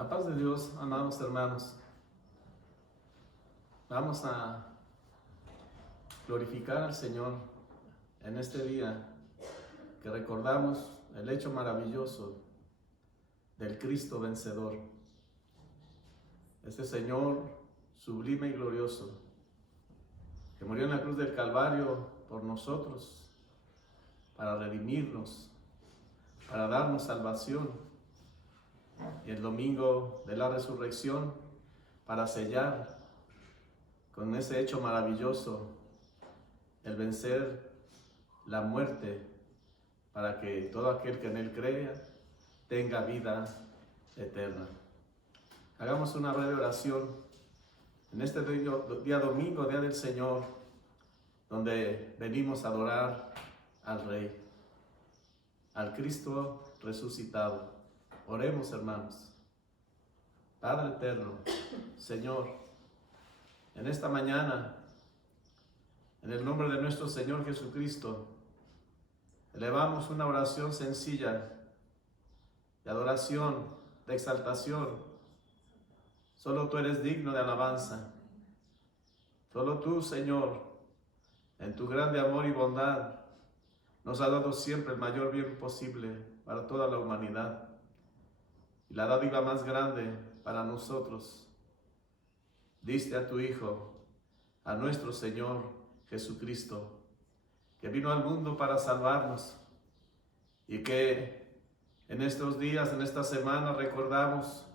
La paz de Dios, amados hermanos. Vamos a glorificar al Señor en este día que recordamos el hecho maravilloso del Cristo vencedor. Este Señor sublime y glorioso que murió en la cruz del Calvario por nosotros para redimirnos, para darnos salvación. Y el domingo de la resurrección para sellar con ese hecho maravilloso el vencer la muerte, para que todo aquel que en Él crea tenga vida eterna. Hagamos una breve oración en este día domingo, día del Señor, donde venimos a adorar al Rey, al Cristo resucitado. Oremos, hermanos. Padre eterno, Señor, en esta mañana, en el nombre de nuestro Señor Jesucristo, elevamos una oración sencilla de adoración, de exaltación. Solo tú eres digno de alabanza. Solo tú, Señor, en tu grande amor y bondad, nos has dado siempre el mayor bien posible para toda la humanidad. Y la dádiva más grande para nosotros, diste a tu Hijo, a nuestro Señor Jesucristo, que vino al mundo para salvarnos y que en estos días, en esta semana, recordamos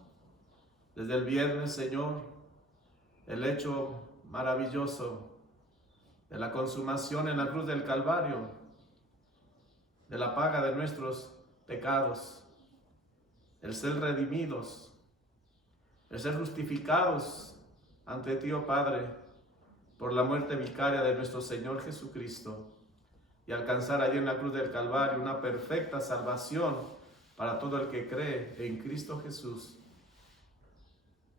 desde el viernes, Señor, el hecho maravilloso de la consumación en la cruz del Calvario, de la paga de nuestros pecados, el ser redimidos, el ser justificados ante ti, oh Padre, por la muerte vicaria de nuestro Señor Jesucristo, y alcanzar allí en la cruz del Calvario una perfecta salvación para todo el que cree en Cristo Jesús.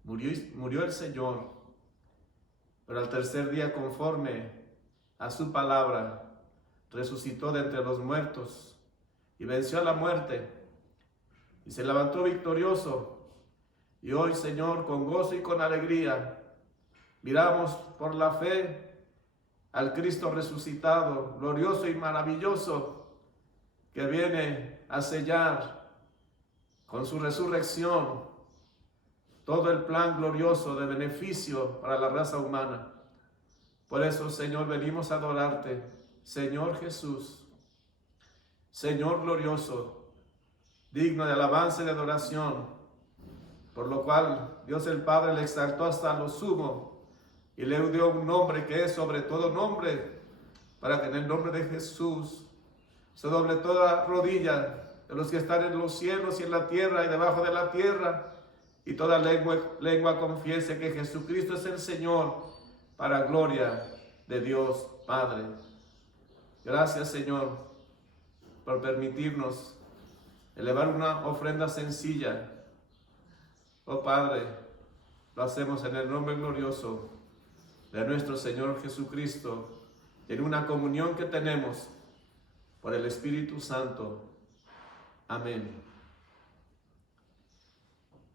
Murió el Señor, pero al tercer día, conforme a su palabra, resucitó de entre los muertos y venció a la muerte. Y se levantó victorioso. Y hoy, Señor, con gozo y con alegría, miramos por la fe al Cristo resucitado, glorioso y maravilloso, que viene a sellar con su resurrección todo el plan glorioso de beneficio para la raza humana. Por eso, Señor, venimos a adorarte, Señor Jesús, Señor glorioso, digno de alabanza y de adoración, por lo cual Dios el Padre le exaltó hasta lo sumo y le dio un nombre que es sobre todo nombre, para que en el nombre de Jesús se doble toda rodilla de los que están en los cielos y en la tierra y debajo de la tierra, y toda lengua confiese que Jesucristo es el Señor, para gloria de Dios Padre. Gracias, Señor, por permitirnos elevar una ofrenda sencilla. Oh Padre, lo hacemos en el nombre glorioso de nuestro Señor Jesucristo, en una comunión que tenemos por el Espíritu Santo. Amén.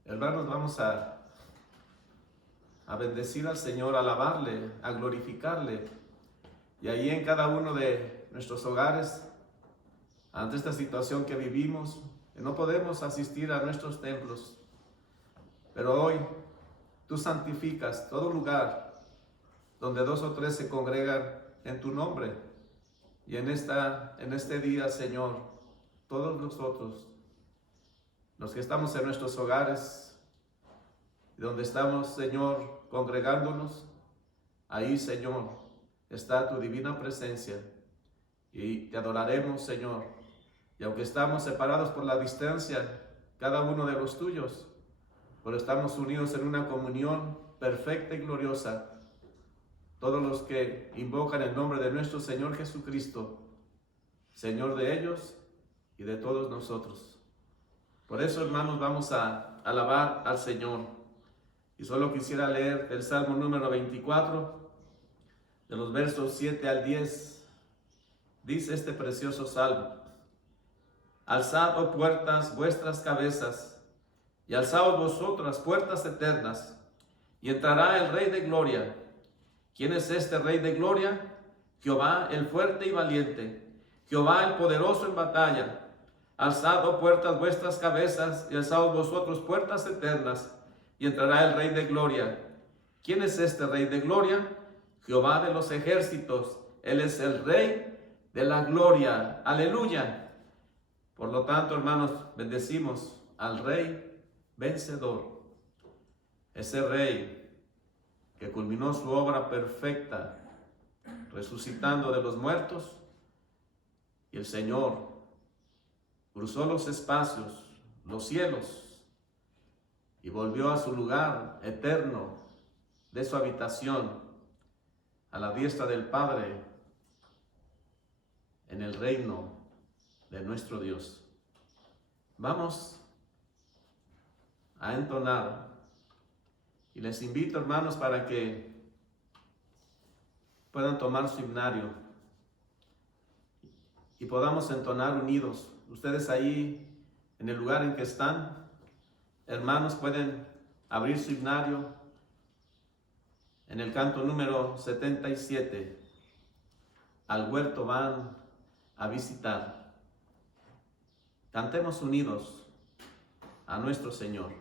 Hermanos, vamos a bendecir al Señor, a alabarle, a glorificarle. Y ahí en cada uno de nuestros hogares, ante esta situación que vivimos, que no podemos asistir a nuestros templos, pero hoy tú santificas todo lugar donde 2 o 3 se congregan en tu nombre. Y en este día, Señor, todos nosotros, los que estamos en nuestros hogares, donde estamos, Señor, congregándonos, ahí, Señor, está tu divina presencia. Y te adoraremos, Señor. Y aunque estamos separados por la distancia, cada uno de los tuyos, pero estamos unidos en una comunión perfecta y gloriosa. Todos los que invocan el nombre de nuestro Señor Jesucristo, Señor de ellos y de todos nosotros. Por eso, hermanos, vamos a alabar al Señor. Y solo quisiera leer el Salmo número 24, de los versos 7 al 10. Dice este precioso salmo: Alzad, oh puertas, vuestras cabezas, y alzaos vosotras puertas eternas, y entrará el Rey de gloria. ¿Quién es este Rey de gloria? Jehová el fuerte y valiente, Jehová el poderoso en batalla. Alzad, oh puertas, vuestras cabezas, y alzaos vosotros puertas eternas, y entrará el Rey de gloria. ¿Quién es este Rey de gloria? Jehová de los ejércitos, Él es el Rey de la gloria. Aleluya. Por lo tanto, hermanos, bendecimos al Rey vencedor, ese Rey que culminó su obra perfecta, resucitando de los muertos, y el Señor cruzó los espacios, los cielos, y volvió a su lugar eterno de su habitación, a la diestra del Padre, en el reino de nuestro Dios. Vamos a entonar, y les invito, hermanos, para que puedan tomar su himnario y podamos entonar unidos. Ustedes ahí, en el lugar en que están, hermanos, pueden abrir su himnario en el canto número 77. Al huerto van a visitar. Cantemos unidos a nuestro Señor.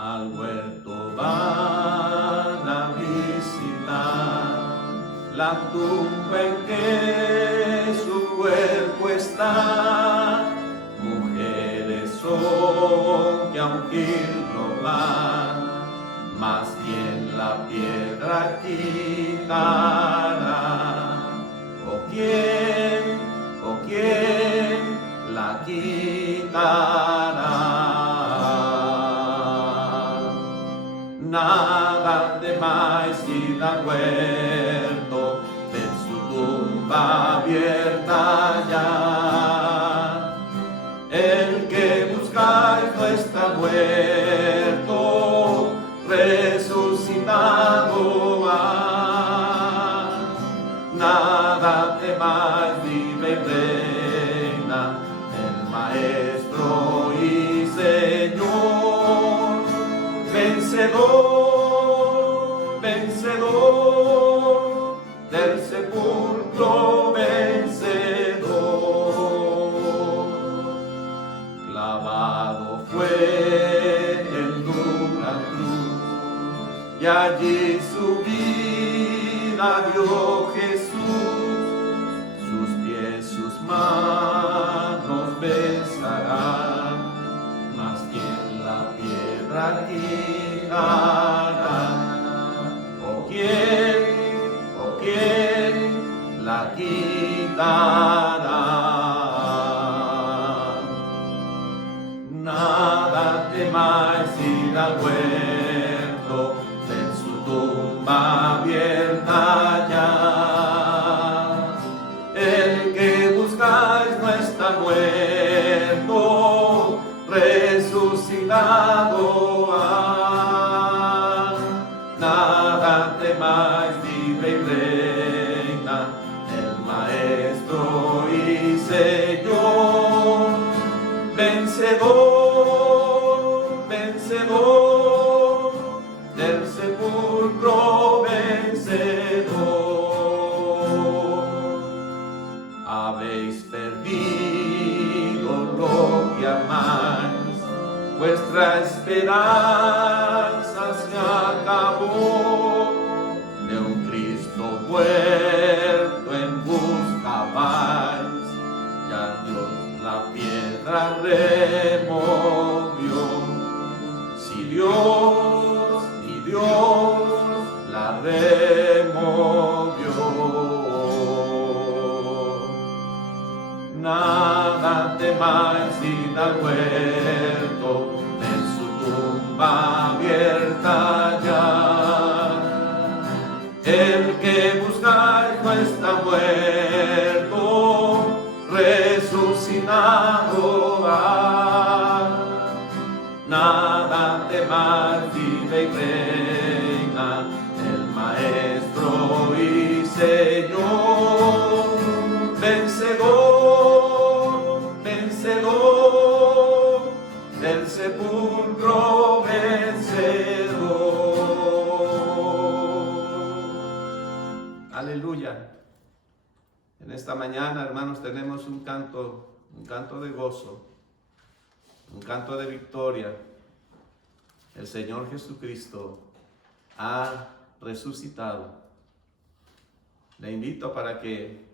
Al huerto van a visitar la tumba en que su cuerpo está. Mujeres son que a ungirlo van, mas quien la piedra quitará. ¿O quién la quitará? Nada temáis, id al huerto, ven su tumba abierta ya. El que buscáis no está muerto, resucitado ha. Nada temáis, vive y reina el Maestro y Señor, vencedor, vencedor, del sepulcro vencedor. Clavado fue en dura cruz, y allí su vida dio Jesús. Sus pies, sus manos besarán, mas quien la piedra quitará. ¿O quién la quitará? Nada temáis, id al huerto, ven su tumba abierta ya. El que buscáis no está muerto, resucitado ha. Nada temáis, vive y reina el Maestro y Señor, vencedor, vencedor, del sepulcro vencedor. Habéis perdido lo que amáis, vuestra esperanza se acabó. De un Cristo muerto en busca vais, ya Dios la piedra removió. Si Dios la removió, nada temáis, id al huerto, en su tumba abierta ya. El que busca nada temas, vive y reina, el Maestro y Señor, vencedor, vencedor, del sepulcro vencedor. Aleluya. En esta mañana, hermanos, tenemos un canto de gozo, un canto de victoria. El Señor Jesucristo ha resucitado. Le invito para que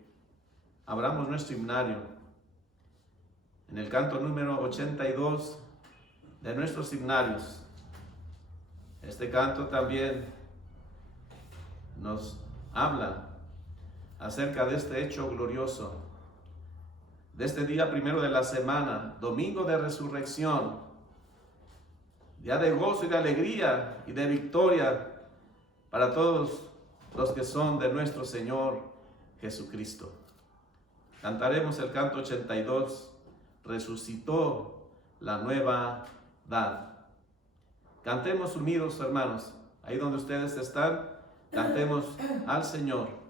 abramos nuestro himnario. En el canto número 82 de nuestros himnarios, este canto también nos habla acerca de este hecho glorioso, de este día primero de la semana, domingo de resurrección, día de gozo y de alegría y de victoria para todos los que son de nuestro Señor Jesucristo. Cantaremos el canto 82, resucitó la nueva edad. Cantemos unidos, hermanos, ahí donde ustedes están, cantemos al Señor.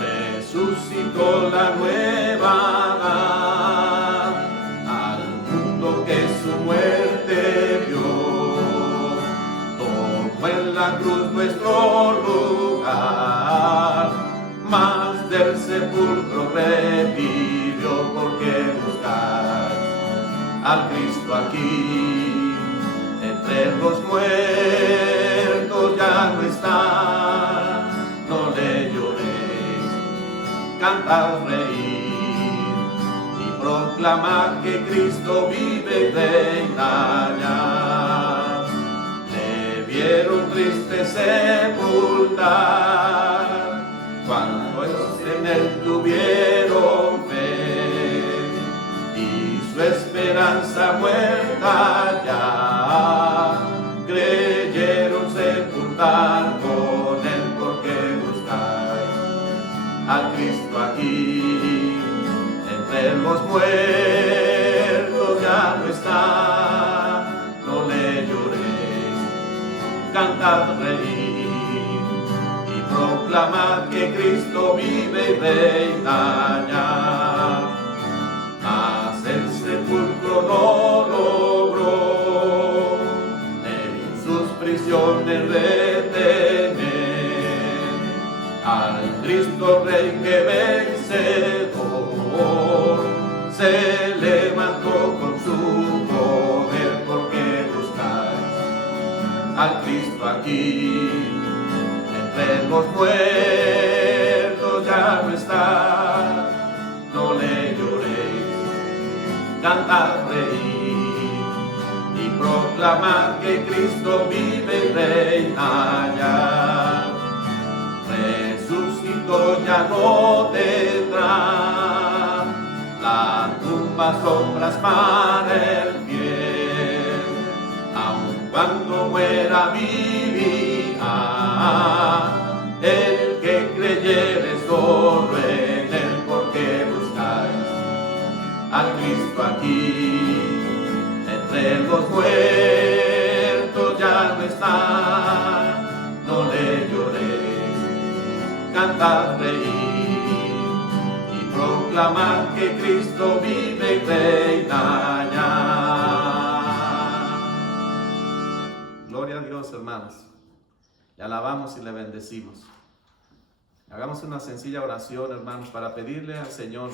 Resucitó la nueva edad, al mundo que su muerte vio, tomó en la cruz nuestro lugar, mas del sepulcro revivió. Porque buscar al Cristo aquí, entre los muertos ya no está, no le lloréis, cantad, reír y proclamar que Cristo vive y reina ya. Le vieron triste sepultar, cuando ellos en él tuvieron fe, y su esperanza muerta ya, creyeron sepultar con él. Porque buscáis al Cristo aquí, entre los muertos ya no está, no le lloréis, cantad, reír y proclamad que Cristo vive y reina ya. Mas el sepulcro no logró en sus prisiones retener al Cristo Rey que vencedor se levantó con su poder. Porque buscáis al Cristo aquí, entre los muertos ya no está, no le lloréis, cantad, reír y proclamar que Cristo vive y reina ya. Resucitó, ya no tendrá la tumba sombras para el fiel, aun cuando muera vivirá el que creyere solo en él. Porque buscáis al Cristo aquí, entre los muertos ya no está, no le lloréis, cantad, reír y proclamad que Cristo vive y reina ya. Gloria a Dios, hermanos. Le alabamos y le bendecimos. Hagamos una sencilla oración, hermanos, para pedirle al Señor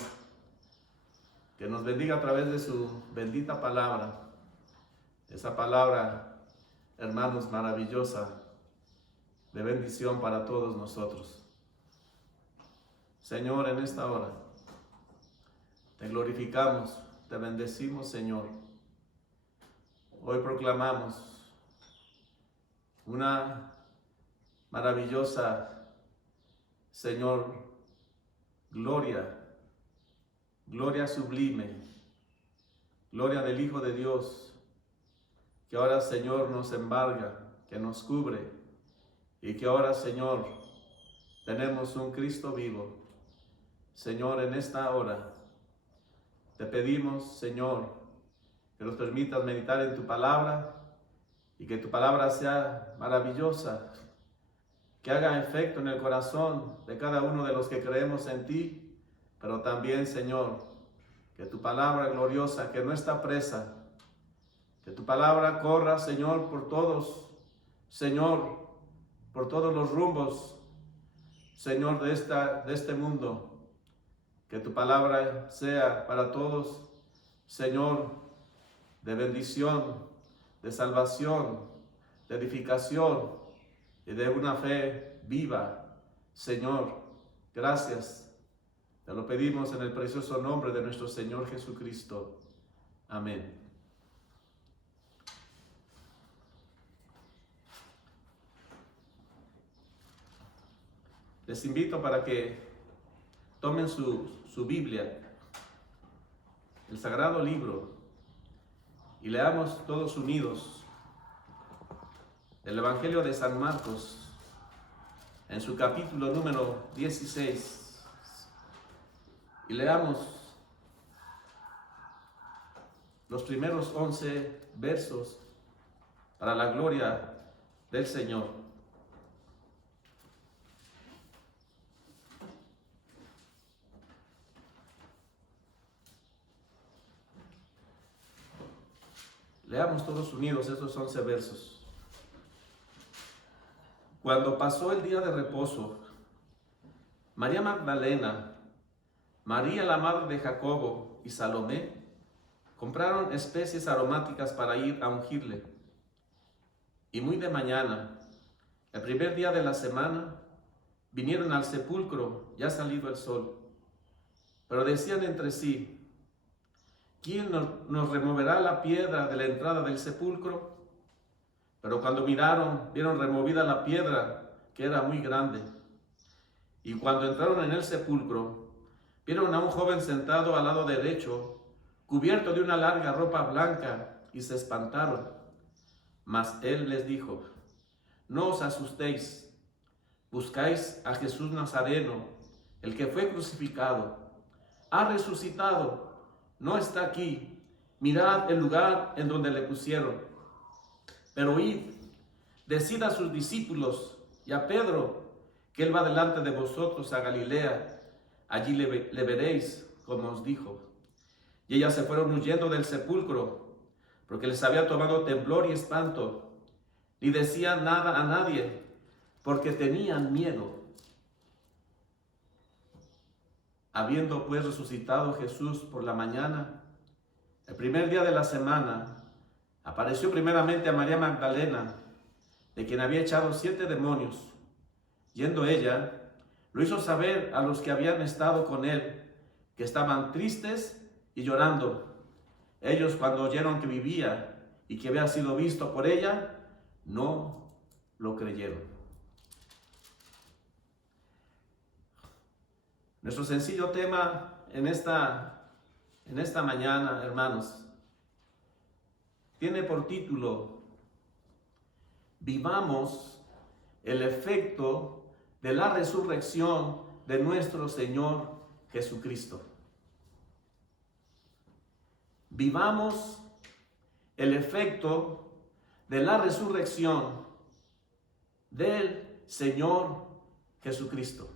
que nos bendiga a través de su bendita palabra. Esa palabra, hermanos, maravillosa, de bendición para todos nosotros. Señor, en esta hora te glorificamos, te bendecimos, Señor. Hoy proclamamos una maravillosa, Señor, gloria sublime, gloria del Hijo de Dios, que ahora, Señor, nos embarga, que nos cubre, y que ahora, Señor, tenemos un Cristo vivo. Señor, en esta hora te pedimos, Señor, que nos permitas meditar en tu palabra y que tu palabra sea maravillosa, que haga efecto en el corazón de cada uno de los que creemos en ti, pero también, Señor, que tu palabra gloriosa, que no está presa, que tu palabra corra, Señor, por todos, Señor, por todos los rumbos, Señor, de este mundo. Que tu palabra sea para todos, Señor, de bendición, de salvación, de edificación y de una fe viva. Señor, gracias. Te lo pedimos en el precioso nombre de nuestro Señor Jesucristo. Amén. Les invito para que tomen su Biblia, el Sagrado Libro, y leamos todos unidos el Evangelio de San Marcos, en su capítulo número 16. Y leamos los primeros 11 versos para la gloria del Señor. Leamos todos unidos estos 11 versos. Cuando pasó el día de reposo, María Magdalena, María la madre de Jacobo y Salomé compraron especies aromáticas para ir a ungirle. Y muy de mañana, el primer día de la semana, vinieron al sepulcro ya salido el sol. Pero decían entre sí: ¿quién nos removerá la piedra de la entrada del sepulcro? Pero cuando miraron, vieron removida la piedra, que era muy grande. Y cuando entraron en el sepulcro, vieron a un joven sentado al lado derecho, cubierto de una larga ropa blanca, y se espantaron. Mas él les dijo: no os asustéis, buscáis a Jesús Nazareno, el que fue crucificado. Ha resucitado, no está aquí. Mirad el lugar en donde le pusieron. Pero id, decid a sus discípulos y a Pedro que él va delante de vosotros a Galilea. Allí le veréis, como os dijo. Y ellas se fueron huyendo del sepulcro, porque les había tomado temblor y espanto. Ni decían nada a nadie, porque tenían miedo. Habiendo pues resucitado Jesús por la mañana, el primer día de la semana, apareció primeramente a María Magdalena, de quien había echado 7 demonios. Yendo ella, lo hizo saber a los que habían estado con él, que estaban tristes y llorando. Ellos, cuando oyeron que vivía y que había sido visto por ella, no lo creyeron. Nuestro sencillo tema en esta mañana, hermanos, tiene por título: vivamos el efecto de la resurrección de nuestro Señor Jesucristo. Vivamos el efecto de la resurrección del Señor Jesucristo.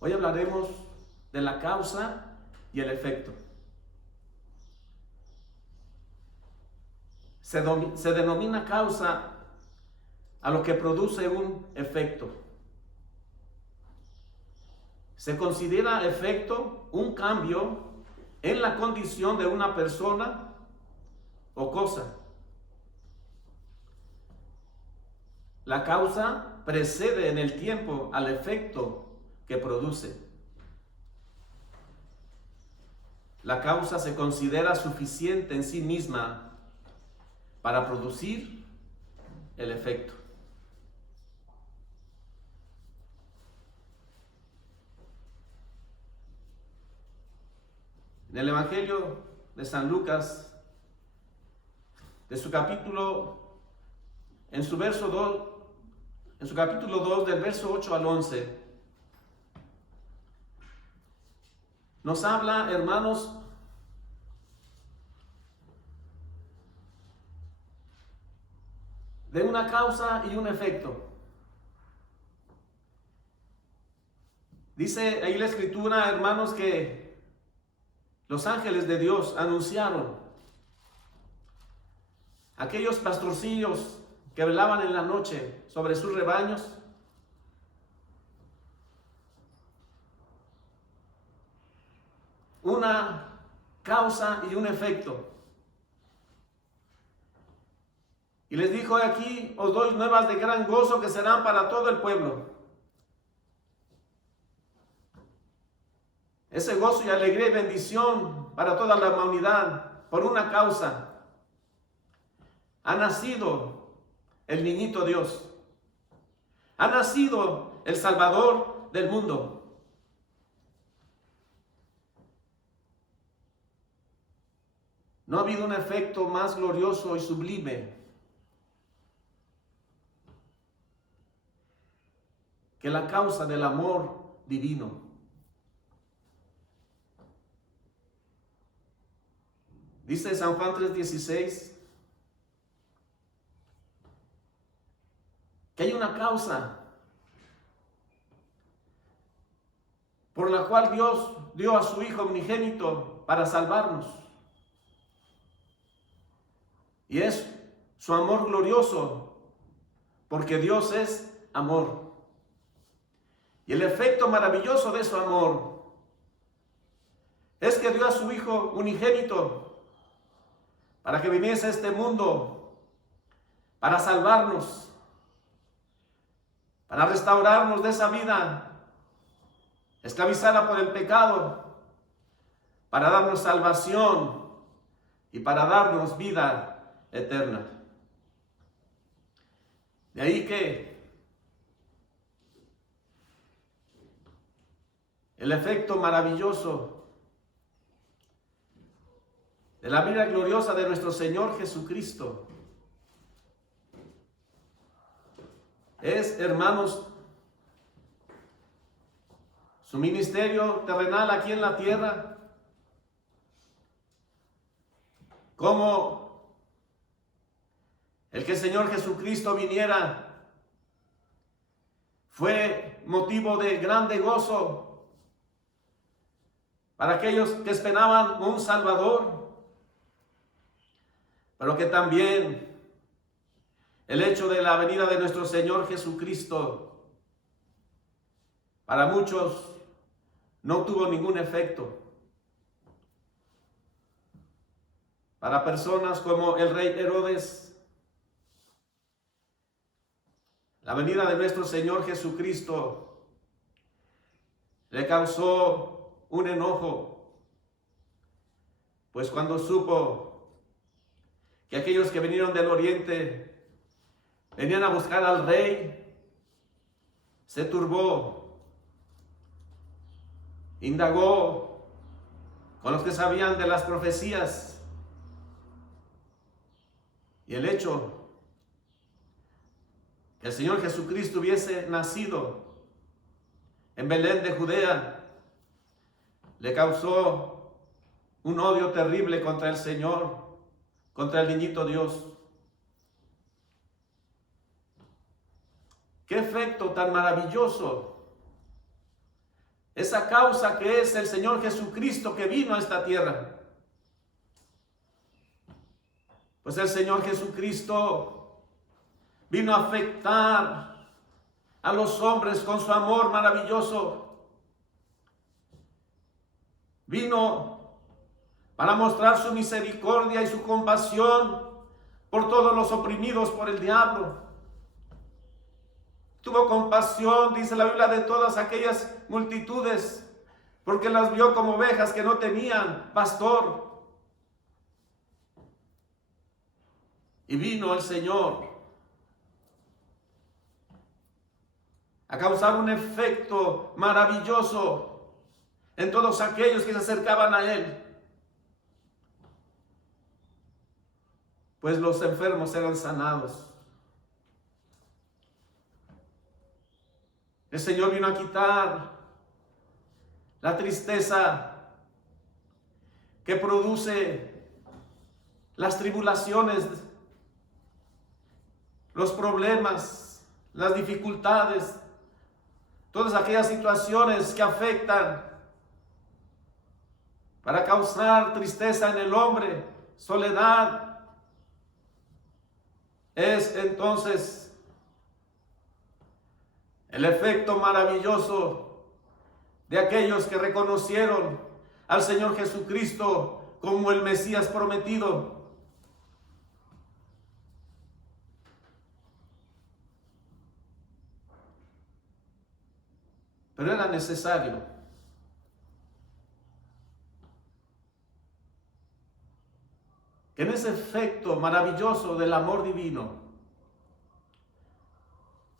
Hoy hablaremos de la causa y el efecto. Se denomina causa a lo que produce un efecto. Se considera efecto un cambio en la condición de una persona o cosa. La causa precede en el tiempo al efecto que produce. La causa se considera suficiente en sí misma para producir el efecto. En el Evangelio de San Lucas, de su capítulo, en su capítulo 2, del verso 8 al 11, nos habla, hermanos, de una causa y un efecto. Dice ahí la Escritura, hermanos, que los ángeles de Dios anunciaron a aquellos pastorcillos que velaban en la noche sobre sus rebaños, una causa y un efecto. Y les dijo: aquí os doy nuevas de gran gozo que serán para todo el pueblo. Ese gozo y alegría y bendición para toda la humanidad, por una causa. Ha nacido el niñito Dios. Ha nacido el Salvador del mundo. No ha habido un efecto más glorioso y sublime que la causa del amor divino. Dice San Juan 3:16 que hay una causa por la cual Dios dio a su Hijo unigénito para salvarnos. Y es su amor glorioso, porque Dios es amor. Y el efecto maravilloso de su amor es que dio a su Hijo unigénito para que viniese a este mundo, para salvarnos, para restaurarnos de esa vida esclavizada por el pecado, para darnos salvación y para darnos vida eterna. De ahí que el efecto maravilloso de la vida gloriosa de nuestro Señor Jesucristo es, hermanos, su ministerio terrenal aquí en la tierra, como el que el Señor Jesucristo viniera fue motivo de grande gozo para aquellos que esperaban un Salvador, pero que también el hecho de la venida de nuestro Señor Jesucristo para muchos no tuvo ningún efecto. Para personas como el rey Herodes, la venida de nuestro Señor Jesucristo le causó un enojo, pues cuando supo que aquellos que vinieron del oriente venían a buscar al rey, se turbó, indagó con los que sabían de las profecías, y el hecho que el Señor Jesucristo hubiese nacido en Belén de Judea le causó un odio terrible contra el Señor, contra el niñito Dios. ¡Qué efecto tan maravilloso! Esa causa que es el Señor Jesucristo que vino a esta tierra. Pues el Señor Jesucristo vino a afectar a los hombres con su amor maravilloso. Vino para mostrar su misericordia y su compasión por todos los oprimidos por el diablo. Tuvo compasión, dice la Biblia, de todas aquellas multitudes, porque las vio como ovejas que no tenían pastor. Y vino el Señor a causar un efecto maravilloso en todos aquellos que se acercaban a Él. pues los enfermos eran sanados. El Señor vino a quitar la tristeza que produce las tribulaciones, los problemas, las dificultades, todas aquellas situaciones que afectan para causar tristeza en el hombre, soledad. Es entonces el efecto maravilloso de aquellos que reconocieron al Señor Jesucristo como el Mesías prometido. Pero era necesario que en ese efecto maravilloso del amor divino,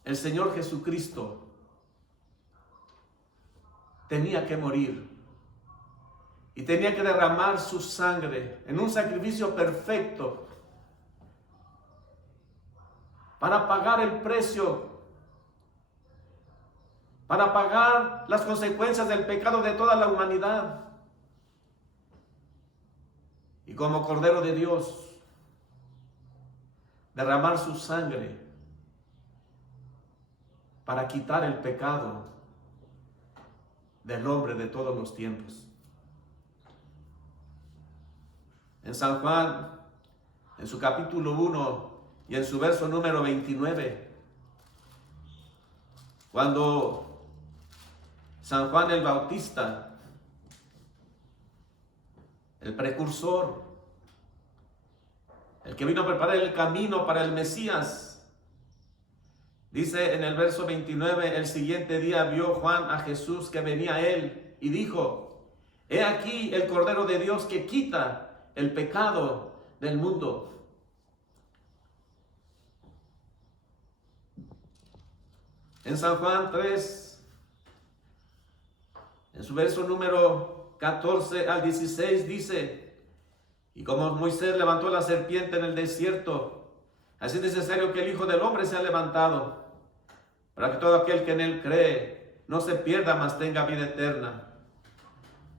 el Señor Jesucristo tenía que morir y tenía que derramar su sangre en un sacrificio perfecto para pagar el precio, para pagar las consecuencias del pecado de toda la humanidad. Y como Cordero de Dios, derramar su sangre para quitar el pecado del hombre de todos los tiempos. En San Juan, en su capítulo 1 y en su verso número 29, cuando San Juan el Bautista, el precursor, el que vino a preparar el camino para el Mesías, dice en el verso 29, el siguiente día vio Juan a Jesús que venía a él y dijo: he aquí el Cordero de Dios que quita el pecado del mundo. En San Juan 3, en su verso número 14 al 16 dice: y como Moisés levantó la serpiente en el desierto, así es necesario que el Hijo del Hombre sea levantado, para que todo aquel que en él cree no se pierda, mas tenga vida eterna.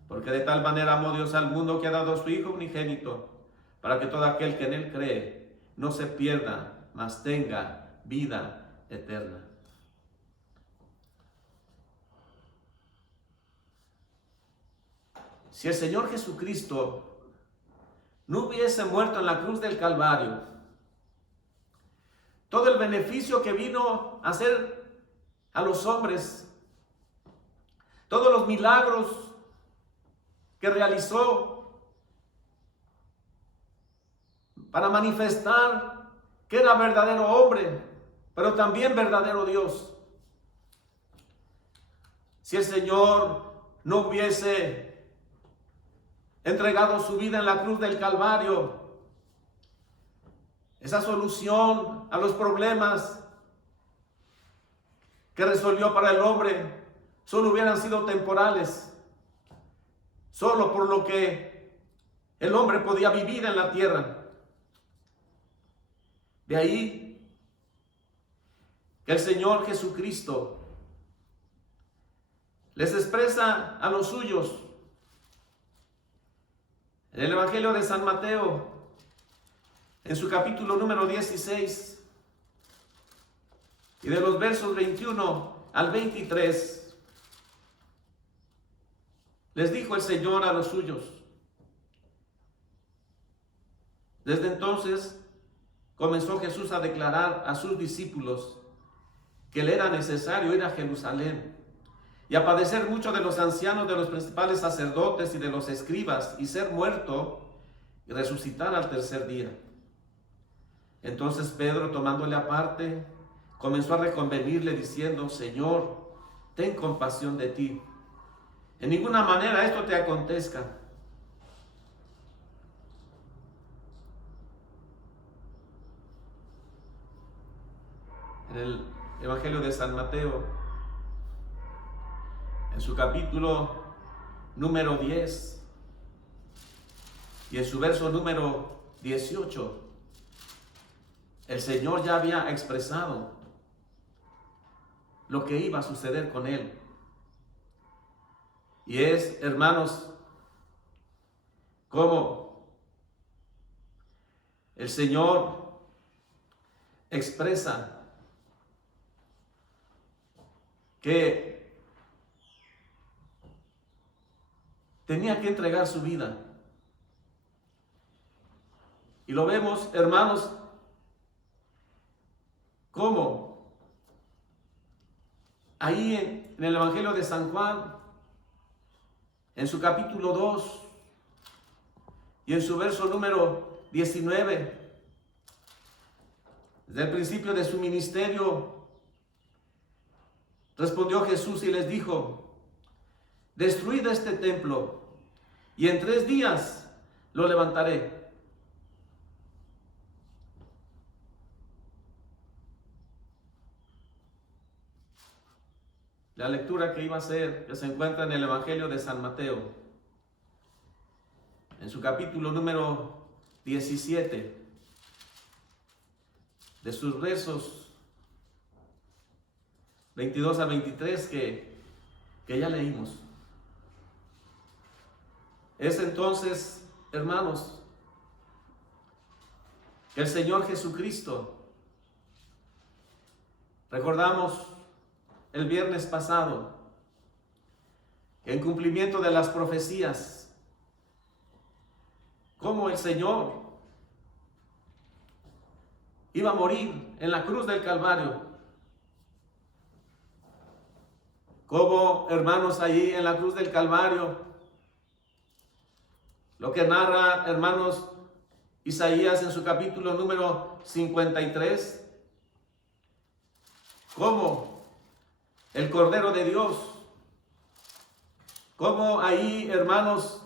Porque de tal manera amó Dios al mundo que ha dado a su Hijo unigénito, para que todo aquel que en él cree no se pierda, mas tenga vida eterna. Si el Señor Jesucristo no hubiese muerto en la cruz del Calvario, todo el beneficio que vino a hacer a los hombres, todos los milagros que realizó para manifestar que era verdadero hombre, pero también verdadero Dios. Si el Señor no hubiese entregado su vida en la cruz del Calvario, esa solución a los problemas que resolvió para el hombre solo hubieran sido temporales, solo por lo que el hombre podía vivir en la tierra. De ahí que el Señor Jesucristo les expresa a los suyos en el Evangelio de San Mateo, en su capítulo número 16, y de los versos 21 al 23, les dijo el Señor a los suyos: desde entonces comenzó Jesús a declarar a sus discípulos que le era necesario ir a Jerusalén y a padecer mucho de los ancianos, de los principales sacerdotes y de los escribas, y ser muerto y resucitar al tercer día. Entonces Pedro, tomándole aparte, comenzó a reconvenirle diciendo: Señor, ten compasión de ti. En ninguna manera esto te acontezca. En el Evangelio de San Mateo, en su capítulo número 10 y en su verso número 18, el Señor ya había expresado lo que iba a suceder con él. Y es, hermanos, como el Señor expresa que tenía que entregar su vida. Y lo vemos, hermanos, como ahí en el Evangelio de San Juan, en su capítulo 2 y en su verso número 19, desde el principio de su ministerio, respondió Jesús y les dijo: destruid este templo y en 3 días lo levantaré. La lectura que iba a hacer, que se encuentra en el Evangelio de San Mateo, en su capítulo número 17, de sus versos 22 a 23 que ya leímos. Es entonces, hermanos, que el Señor Jesucristo, recordamos el viernes pasado, en cumplimiento de las profecías, cómo el Señor iba a morir en la cruz del Calvario. Como, hermanos, ahí en la cruz del Calvario, lo que narra, hermanos, Isaías en su capítulo número 53, como el Cordero de Dios, como ahí, hermanos,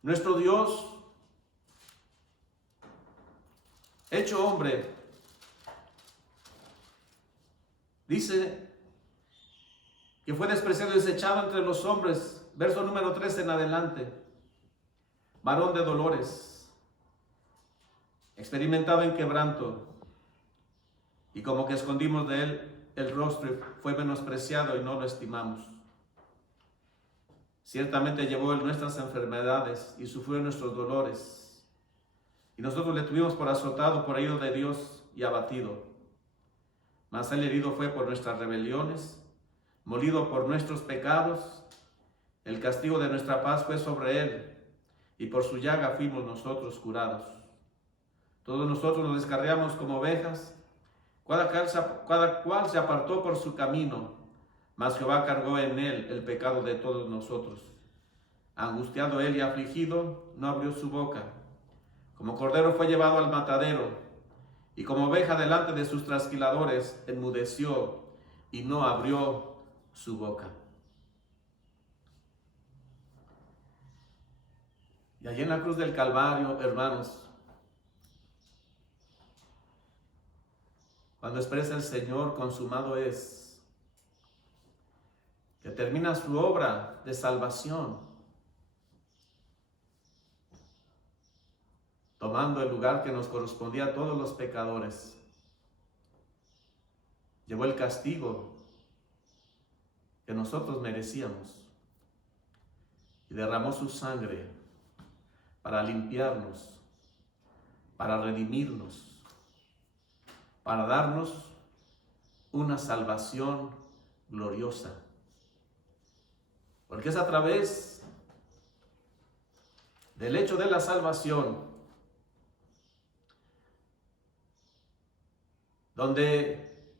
nuestro Dios, hecho hombre, dice que fue despreciado y desechado entre los hombres, verso número 13 en adelante, varón de dolores, experimentado en quebranto, y como que escondimos de él el rostro, fue menospreciado y no lo estimamos. Ciertamente llevó él nuestras enfermedades y sufrió nuestros dolores, y nosotros le tuvimos por azotado, por herido de Dios y abatido. Mas él herido fue por nuestras rebeliones, molido por nuestros pecados. El castigo de nuestra paz fue sobre él, y por su llaga fuimos nosotros curados. Todos nosotros nos descarriamos como ovejas, cada cual se apartó por su camino, mas Jehová cargó en él el pecado de todos nosotros. Angustiado él y afligido, no abrió su boca. Como cordero fue llevado al matadero, y como oveja delante de sus trasquiladores, enmudeció y no abrió su boca. Y allí en la cruz del Calvario, hermanos, cuando expresa el Señor, consumado es, que termina su obra de salvación, tomando el lugar que nos correspondía a todos los pecadores. Llevó el castigo que nosotros merecíamos y derramó su sangre para limpiarnos, para redimirnos, para darnos una salvación gloriosa. Porque es a través del hecho de la salvación donde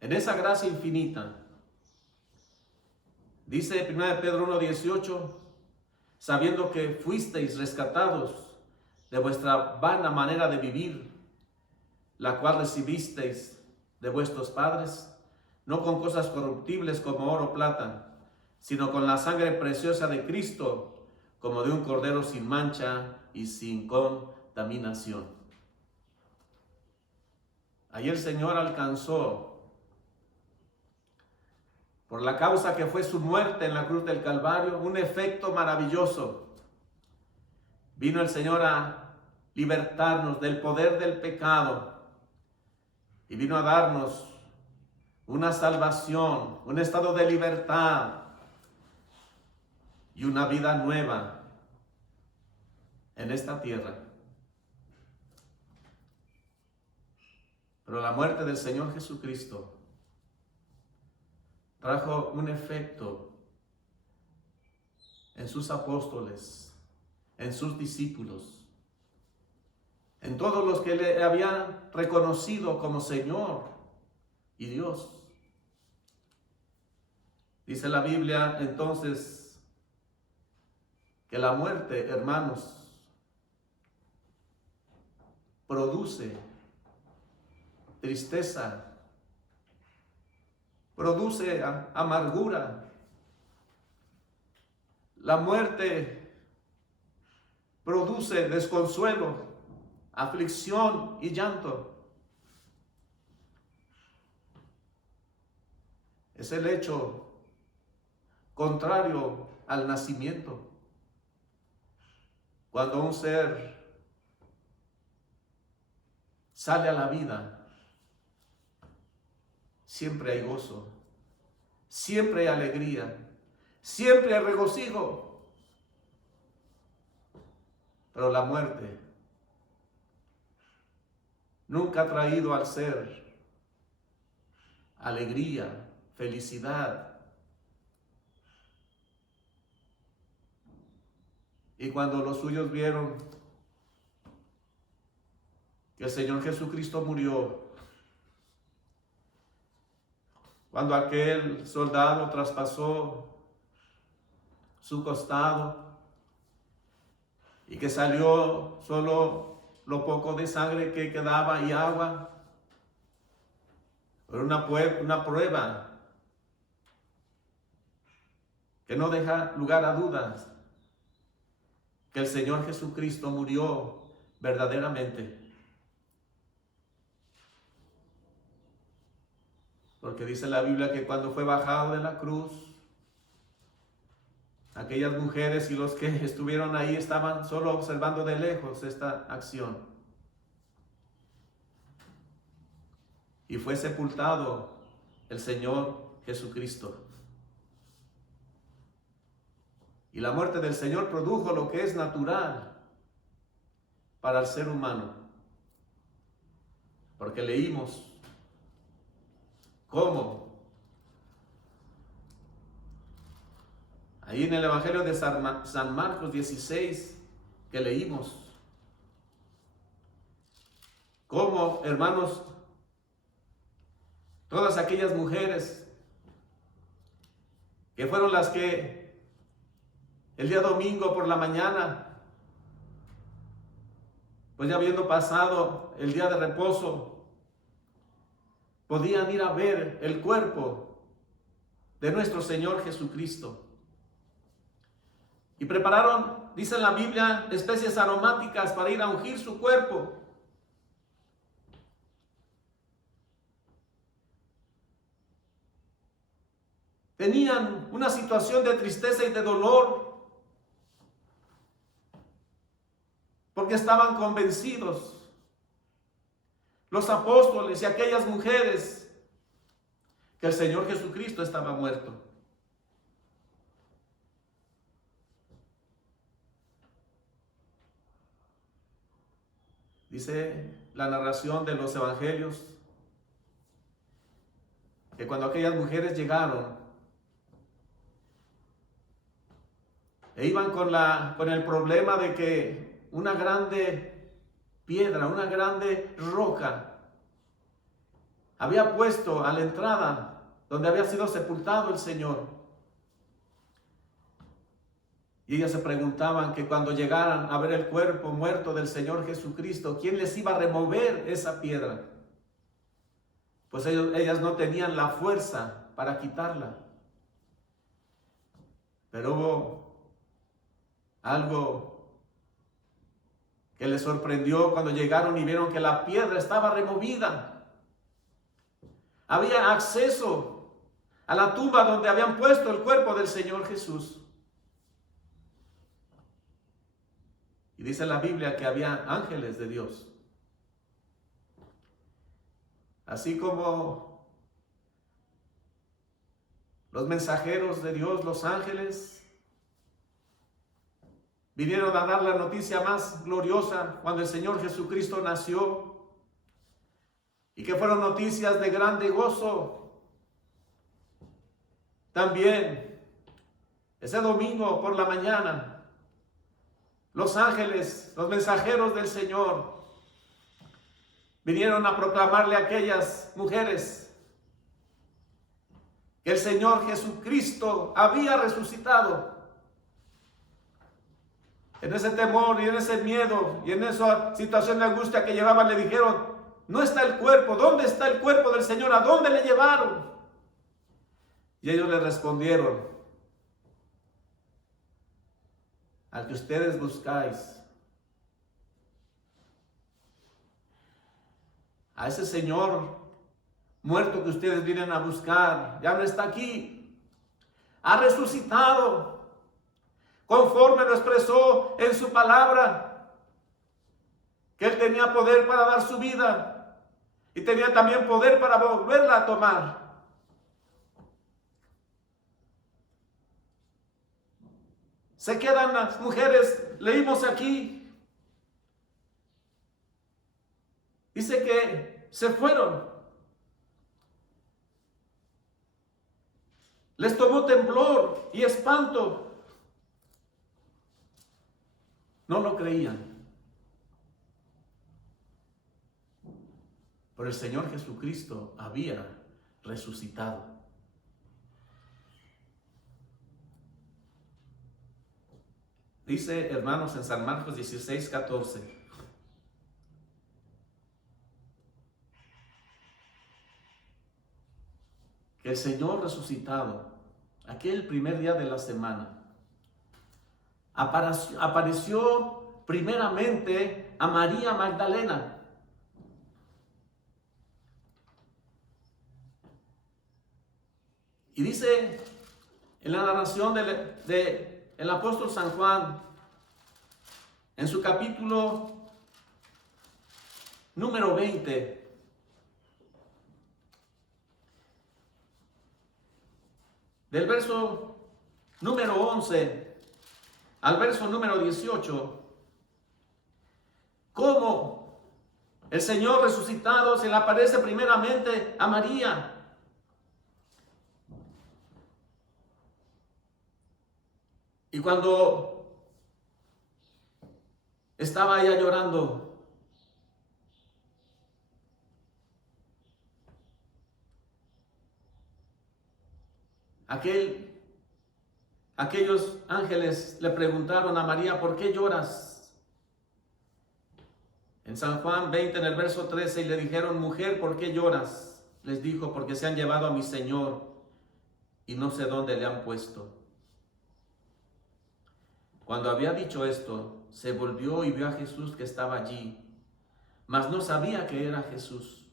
en esa gracia infinita, dice 1 Pedro 1:18, sabiendo que fuisteis rescatados de vuestra vana manera de vivir, la cual recibisteis de vuestros padres, no con cosas corruptibles como oro o plata, sino con la sangre preciosa de Cristo, como de un cordero sin mancha y sin contaminación. Ahí el Señor alcanzó, por la causa que fue su muerte en la cruz del Calvario, un efecto maravilloso. Vino el Señor a libertarnos del poder del pecado y vino a darnos una salvación, un estado de libertad y una vida nueva en esta tierra. Pero la muerte del Señor Jesucristo trajo un efecto en sus apóstoles, en sus discípulos, en todos los que le habían reconocido como Señor y Dios. Dice la Biblia entonces que la muerte, hermanos, produce tristeza, produce amargura. La muerte produce desconsuelo, aflicción y llanto. Es el hecho contrario al nacimiento. Cuando un ser sale a la vida, siempre hay gozo, siempre hay alegría, siempre hay regocijo. Pero la muerte nunca ha traído al ser alegría, felicidad. Y cuando los suyos vieron que el Señor Jesucristo murió, cuando aquel soldado traspasó su costado y que salió solo lo poco de sangre que quedaba y agua, era una prueba que no deja lugar a dudas que el Señor Jesucristo murió verdaderamente. Porque dice la Biblia que cuando fue bajado de la cruz, aquellas mujeres y los que estuvieron ahí estaban solo observando de lejos esta acción. Y fue sepultado el Señor Jesucristo. Y la muerte del Señor produjo lo que es natural para el ser humano. Porque leímos cómo ahí en el Evangelio de San Marcos 16 que leímos, cómo, hermanos, todas aquellas mujeres que fueron las que el día domingo por la mañana, pues ya habiendo pasado el día de reposo, podían ir a ver el cuerpo de nuestro Señor Jesucristo. Y prepararon, dice la Biblia, especies aromáticas para ir a ungir su cuerpo. Tenían una situación de tristeza y de dolor, porque estaban convencidos, los apóstoles y aquellas mujeres, que el Señor Jesucristo estaba muerto. Dice la narración de los evangelios que cuando aquellas mujeres llegaron e iban con el problema de que una grande piedra, una grande roca había puesto a la entrada donde había sido sepultado el Señor. Y ellas se preguntaban que cuando llegaran a ver el cuerpo muerto del Señor Jesucristo, ¿quién les iba a remover esa piedra? Pues ellas no tenían la fuerza para quitarla. Pero hubo algo que les sorprendió cuando llegaron y vieron que la piedra estaba removida. Había acceso a la tumba donde habían puesto el cuerpo del Señor Jesús. Y Y dice la Biblia que había ángeles de Dios. Así como los mensajeros de Dios, los ángeles, vinieron a dar la noticia más gloriosa cuando el Señor Jesucristo nació, y que fueron noticias de grande gozo. También, ese domingo por la mañana, los ángeles, los mensajeros del Señor, vinieron a proclamarle a aquellas mujeres que el Señor Jesucristo había resucitado. En ese temor y en ese miedo y en esa situación de angustia que llevaban, le dijeron: no está el cuerpo. ¿Dónde está el cuerpo del Señor? ¿A dónde le llevaron? Y ellos le respondieron: al que ustedes buscáis, a ese Señor muerto que ustedes vienen a buscar, ya no está aquí, ha resucitado, conforme lo expresó en su palabra, que Él tenía poder para dar su vida y tenía también poder para volverla a tomar. Se quedan las mujeres, leímos aquí, dice que se fueron. Les tomó temblor y espanto. No lo creían. Pero el Señor Jesucristo había resucitado. Dice, hermanos, en San Marcos 16:14. Que el Señor resucitado, aquel primer día de la semana, apareció primeramente a María Magdalena. Y dice en la narración del apóstol San Juan, en su capítulo número 20, del verso número 11 al verso número 18, cómo el Señor resucitado se le aparece primeramente a María. Y cuando estaba ella llorando, aquellos ángeles le preguntaron a María: ¿por qué lloras? En San Juan 20, en el verso 13, y le dijeron: mujer, ¿por qué lloras? Les dijo: porque se han llevado a mi Señor y no sé dónde le han puesto. Cuando había dicho esto, se volvió y vio a Jesús que estaba allí, mas no sabía que era Jesús.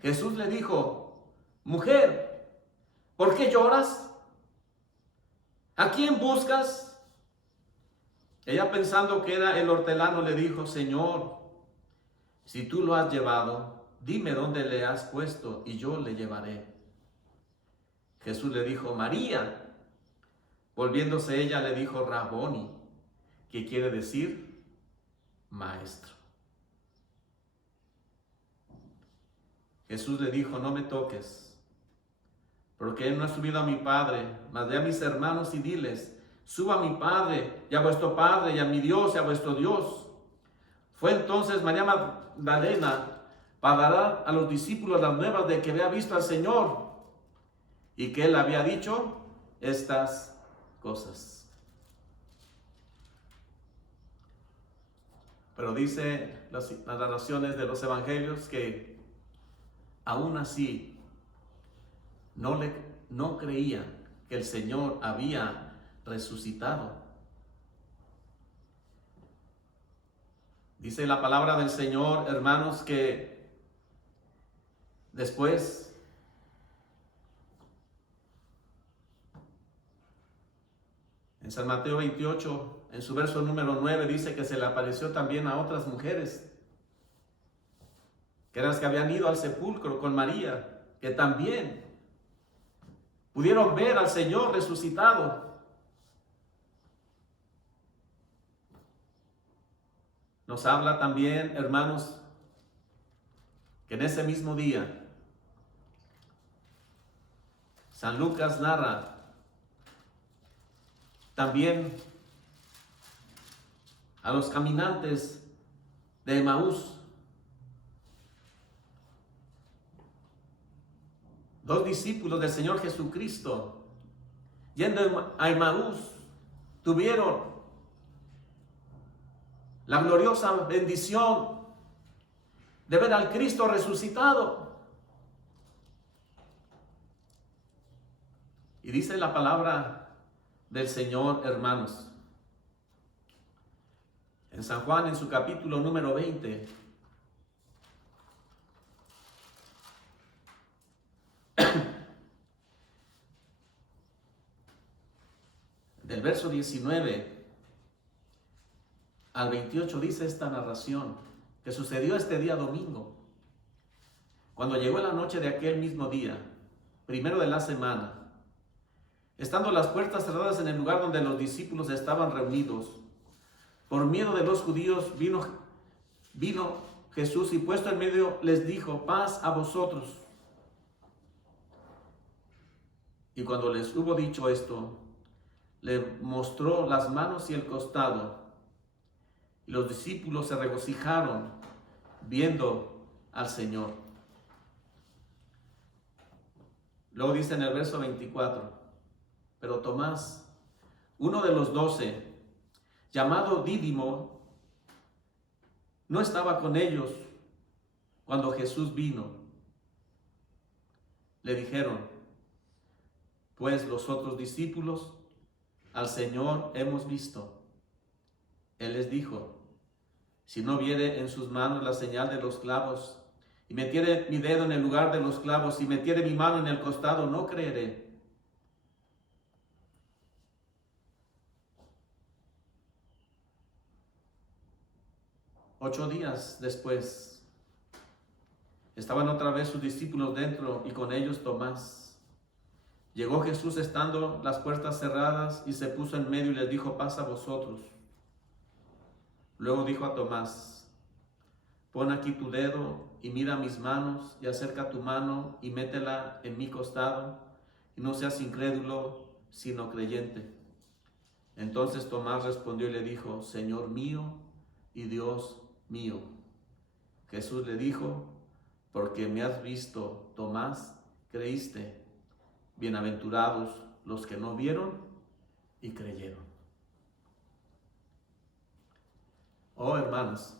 Jesús le dijo: mujer, ¿por qué lloras? ¿A quién buscas? Ella, pensando que era el hortelano, le dijo: Señor, si tú lo has llevado, dime dónde le has puesto y yo le llevaré. Jesús le dijo: María. Volviéndose ella le dijo: Raboni, que quiere decir maestro. Jesús le dijo: no me toques, porque él no ha subido a mi Padre, mas ve a mis hermanos y diles: suba a mi Padre y a vuestro Padre, y a mi Dios y a vuestro Dios. Fue entonces María Magdalena para dar a los discípulos las nuevas de que había visto al Señor y que Él había dicho estas cosas. Pero dice las narraciones de los evangelios que aún así no creían que el Señor había resucitado. Dice la palabra del Señor, hermanos, que después en En San Mateo 28, en su verso número 9, dice que se le apareció también a otras mujeres, que eran las que habían ido al sepulcro con María, que también pudieron ver al Señor resucitado. Nos habla también, hermanos, que en ese mismo día, San Lucas narra también a los caminantes de Emaús, dos discípulos del Señor Jesucristo, yendo a Emaús, tuvieron la gloriosa bendición de ver al Cristo resucitado. Y dice la palabra del Señor, hermanos, en San Juan, en su capítulo número 20, del verso 19 al 28, dice esta narración que sucedió este día domingo. Cuando llegó la noche de aquel mismo día, primero de la semana, estando las puertas cerradas en el lugar donde los discípulos estaban reunidos, por miedo de los judíos, vino Jesús y puesto en medio les dijo: paz a vosotros. Y cuando les hubo dicho esto, le mostró las manos y el costado. Y los discípulos se regocijaron viendo al Señor. Luego dice en el verso 24, pero Tomás, uno de los 12, llamado Dídimo, no estaba con ellos cuando Jesús vino. Le dijeron pues los otros discípulos: al Señor hemos visto. Él les dijo: si no viere en sus manos la señal de los clavos, y metiere mi dedo en el lugar de los clavos, y metiere mi mano en el costado, no creeré. Ocho días después, estaban otra vez sus discípulos dentro, y con ellos Tomás. Llegó Jesús estando las puertas cerradas, y se puso en medio y les dijo: paz a vosotros. Luego dijo a Tomás: pon aquí tu dedo y mira mis manos, y acerca tu mano y métela en mi costado, y no seas incrédulo, sino creyente. Entonces Tomás respondió y le dijo: Señor mío y Dios mío. Jesús le dijo: porque me has visto, Tomás, creíste. Bienaventurados los que no vieron y creyeron. Oh, hermanos,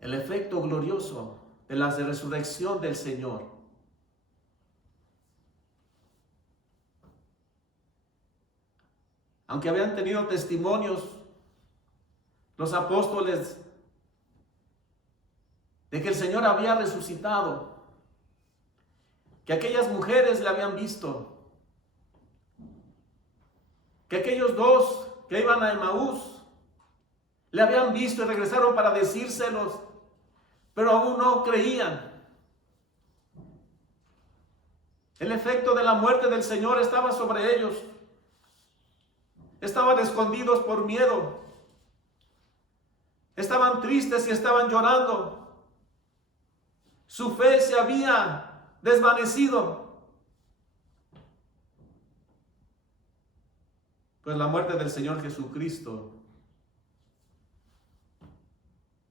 el efecto glorioso de la resurrección del Señor aunque habían tenido testimonios los apóstoles de que el Señor había resucitado, que aquellas mujeres le habían visto, que aquellos dos que iban a Emaús le habían visto y regresaron para decírselos, pero aún no creían. El efecto de la muerte del Señor estaba sobre ellos. Estaban escondidos por miedo. Estaban tristes y estaban llorando. Su fe se había desvanecido. Pues la muerte del Señor Jesucristo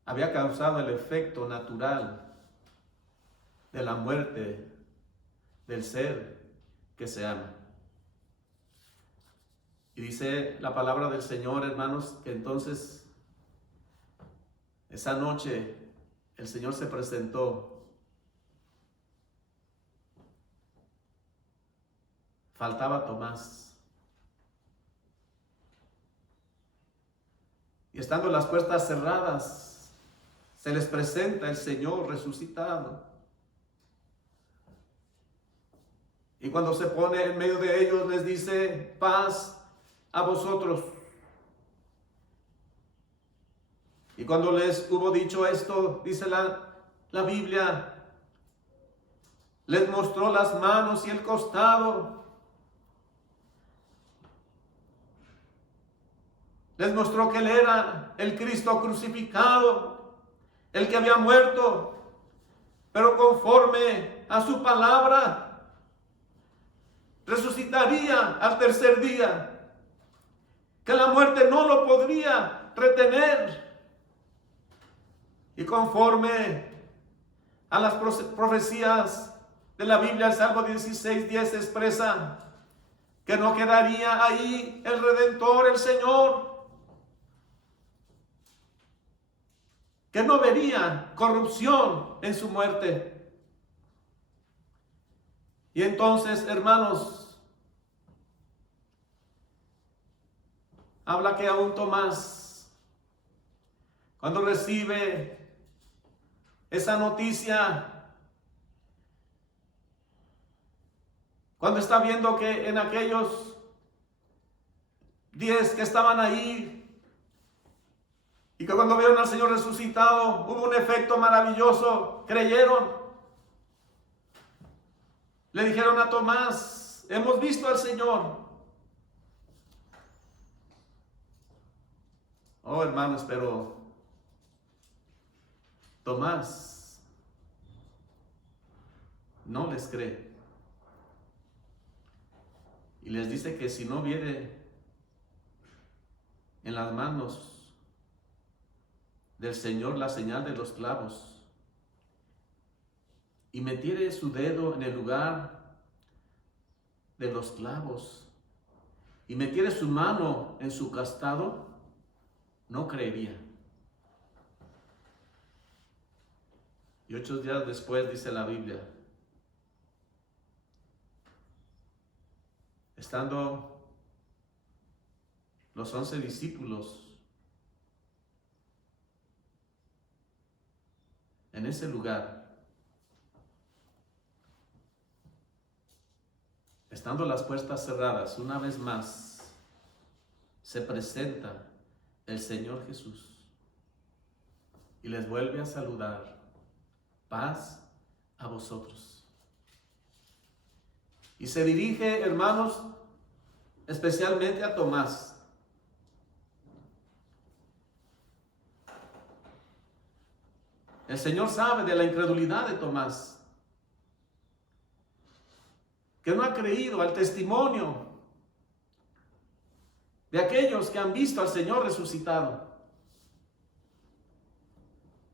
había causado el efecto natural de la muerte del ser que se ama. Y dice la palabra del Señor, hermanos, que entonces esa noche el Señor se presentó. Faltaba Tomás. Y estando las puertas cerradas, se les presenta el Señor resucitado. Y cuando se pone en medio de ellos, les dice: paz a vosotros. Y cuando les hubo dicho esto, dice la Biblia, les mostró las manos y el costado. Les mostró que Él era el Cristo crucificado, el que había muerto, pero conforme a su palabra, resucitaría al tercer día, que la muerte no lo podría retener. Y conforme a las profecías de la Biblia, el Salmo 16:10 expresa que no quedaría ahí el Redentor, el Señor, que no vería corrupción en su muerte. Y entonces, hermanos, habla que aún Tomás, cuando recibe esa noticia, cuando está viendo que en aquellos 10 que estaban ahí, y que cuando vieron al Señor resucitado, hubo un efecto maravilloso, creyeron. Le dijeron a Tomás: hemos visto al Señor. Oh, hermanos, pero Tomás no les cree. Y les dice que si no viere en las manos del Señor la señal de los clavos, y metiere su dedo en el lugar de los clavos, y metiere su mano en su costado, no creería. Y 8 días después, dice la Biblia, estando los 11 discípulos en ese lugar, estando las puertas cerradas, una vez más se presenta el Señor Jesús y les vuelve a saludar: paz a vosotros. Y se dirige, hermanos, especialmente a Tomás. El Señor sabe de la incredulidad de Tomás, que no ha creído al testimonio de aquellos que han visto al Señor resucitado.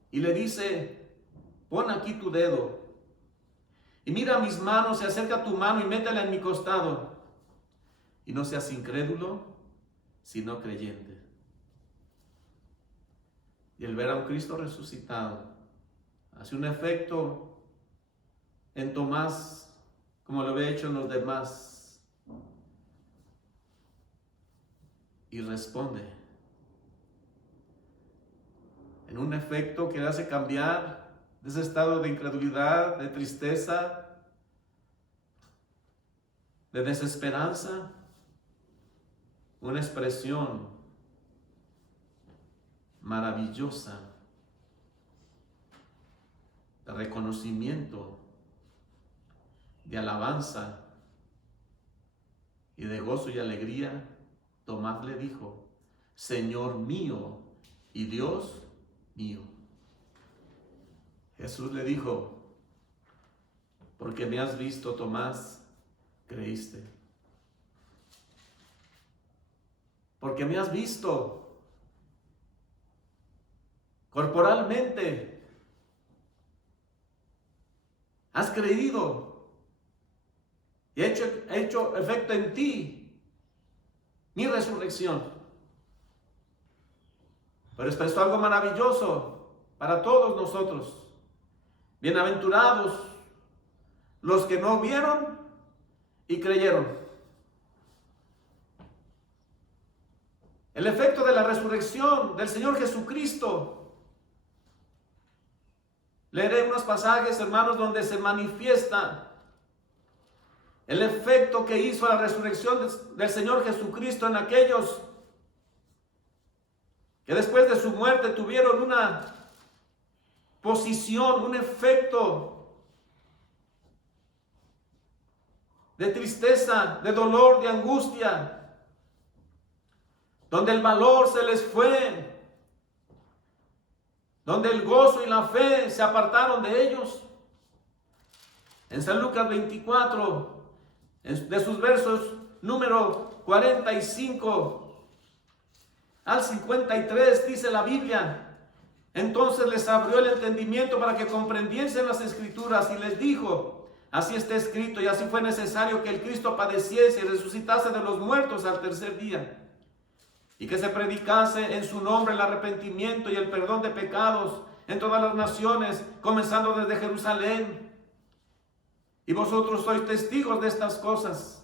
Y le dice: pon aquí tu dedo y mira mis manos, y acerca tu mano y métela en mi costado, y no seas incrédulo, sino creyente. Y el ver a un Cristo resucitado hace un efecto en Tomás como lo había hecho en los demás, y responde en un efecto que le hace cambiar de ese estado de incredulidad, de tristeza, de desesperanza, una expresión maravillosa de reconocimiento, de alabanza y de gozo y alegría. Tomás le dijo: Señor mío y Dios mío. Jesús le dijo: porque me has visto, Tomás, creíste. Porque me has visto corporalmente, has creído y he hecho efecto en ti mi resurrección. Pero expresó algo maravilloso para todos nosotros. Bienaventurados los que no vieron y creyeron. El efecto de la resurrección del Señor Jesucristo. Leeré unos pasajes, hermanos, donde se manifiesta el efecto que hizo la resurrección del Señor Jesucristo en aquellos que después de su muerte tuvieron una posición, un efecto de tristeza, de dolor, de angustia, donde el valor se les fue, donde el gozo y la fe se apartaron de ellos. En San Lucas 24, de sus versos número 45 al 53, dice la Biblia: entonces les abrió el entendimiento para que comprendiesen las Escrituras y les dijo: así está escrito, y así fue necesario que el Cristo padeciese y resucitase de los muertos al tercer día, y que se predicase en su nombre el arrepentimiento y el perdón de pecados en todas las naciones, comenzando desde Jerusalén. Y vosotros sois testigos de estas cosas.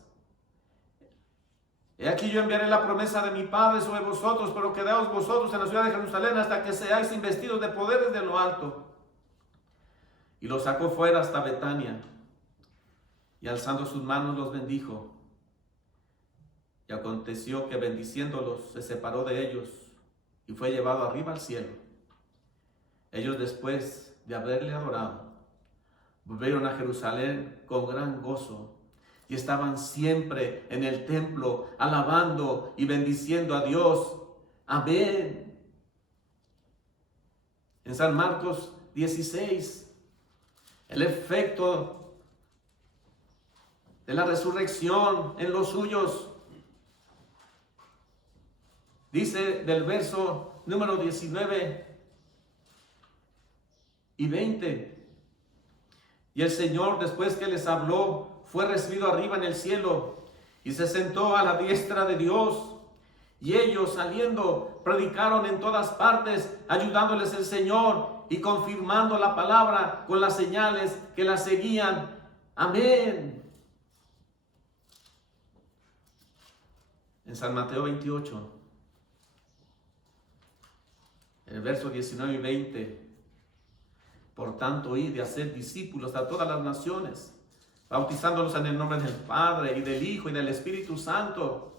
He aquí yo enviaré la promesa de mi Padre sobre vosotros, pero quedaos vosotros en la ciudad de Jerusalén hasta que seáis investidos de poderes de lo alto. Y los sacó fuera hasta Betania, y alzando sus manos los bendijo. Y aconteció que bendiciéndolos se separó de ellos y fue llevado arriba al cielo. Ellos, después de haberle adorado, volvieron a Jerusalén con gran gozo y estaban siempre en el templo alabando y bendiciendo a Dios. Amén. En San Marcos 16, el efecto de la resurrección en los suyos. Dice del verso número 19 y 20: y el Señor, después que les habló, fue recibido arriba en el cielo y se sentó a la diestra de Dios. Y ellos, saliendo, predicaron en todas partes, ayudándoles el Señor y confirmando la palabra con las señales que la seguían. Amén. En San Mateo 28, el verso 19 y 20: por tanto, id y haced discípulos a todas las naciones, bautizándolos en el nombre del Padre y del Hijo y del Espíritu Santo,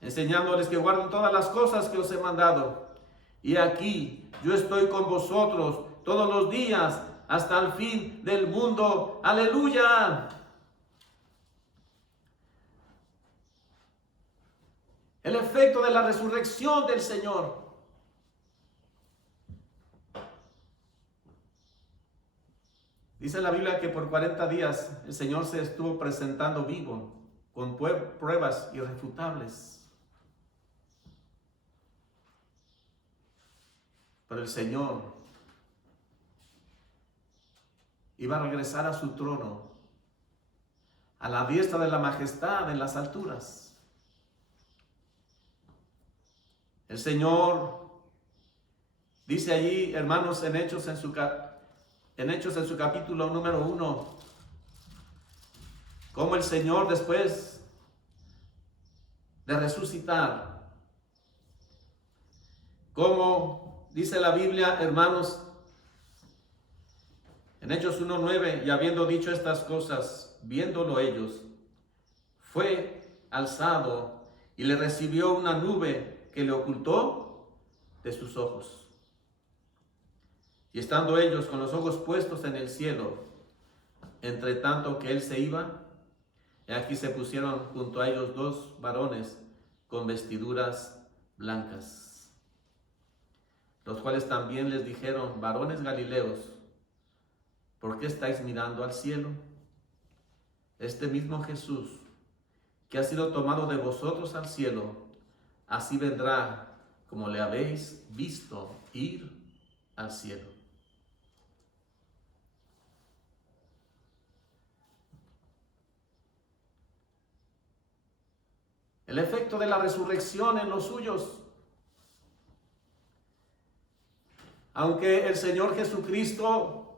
enseñándoles que guarden todas las cosas que os he mandado. Y aquí yo estoy con vosotros todos los días hasta el fin del mundo. ¡Aleluya! El efecto de la resurrección del Señor. Dice la Biblia que por 40 días el Señor se estuvo presentando vivo, con pruebas irrefutables. Pero el Señor iba a regresar a su trono, a la diestra de la majestad en las alturas. El Señor dice allí, hermanos, en Hechos en su capítulo número 1, cómo el Señor, después de resucitar, como dice la Biblia, hermanos, en Hechos 1:9, y habiendo dicho estas cosas, viéndolo ellos, fue alzado y le recibió una nube que le ocultó de sus ojos. Y estando ellos con los ojos puestos en el cielo, entre tanto que él se iba, y aquí se pusieron junto a ellos dos varones con vestiduras blancas, los cuales también les dijeron: varones galileos, ¿por qué estáis mirando al cielo? Este mismo Jesús, que ha sido tomado de vosotros al cielo, así vendrá como le habéis visto ir al cielo. El efecto de la resurrección en los suyos. Aunque el Señor Jesucristo,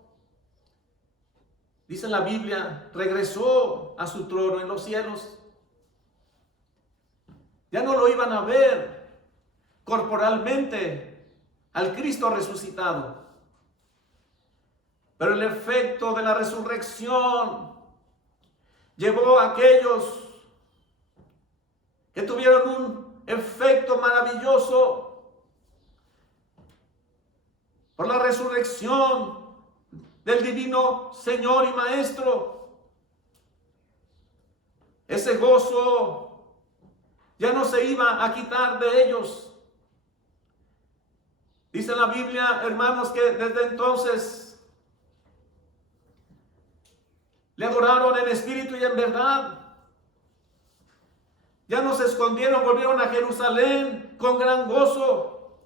dice la Biblia, regresó a su trono en los cielos, ya no lo iban a ver corporalmente al Cristo resucitado. Pero el efecto de la resurrección llevó a aquellos que tuvieron un efecto maravilloso por la resurrección del divino Señor y Maestro. Ese gozo ya no se iba a quitar de ellos. Dice la Biblia, hermanos, que desde entonces le adoraron en espíritu y en verdad. Ya no se escondieron, volvieron a Jerusalén con gran gozo.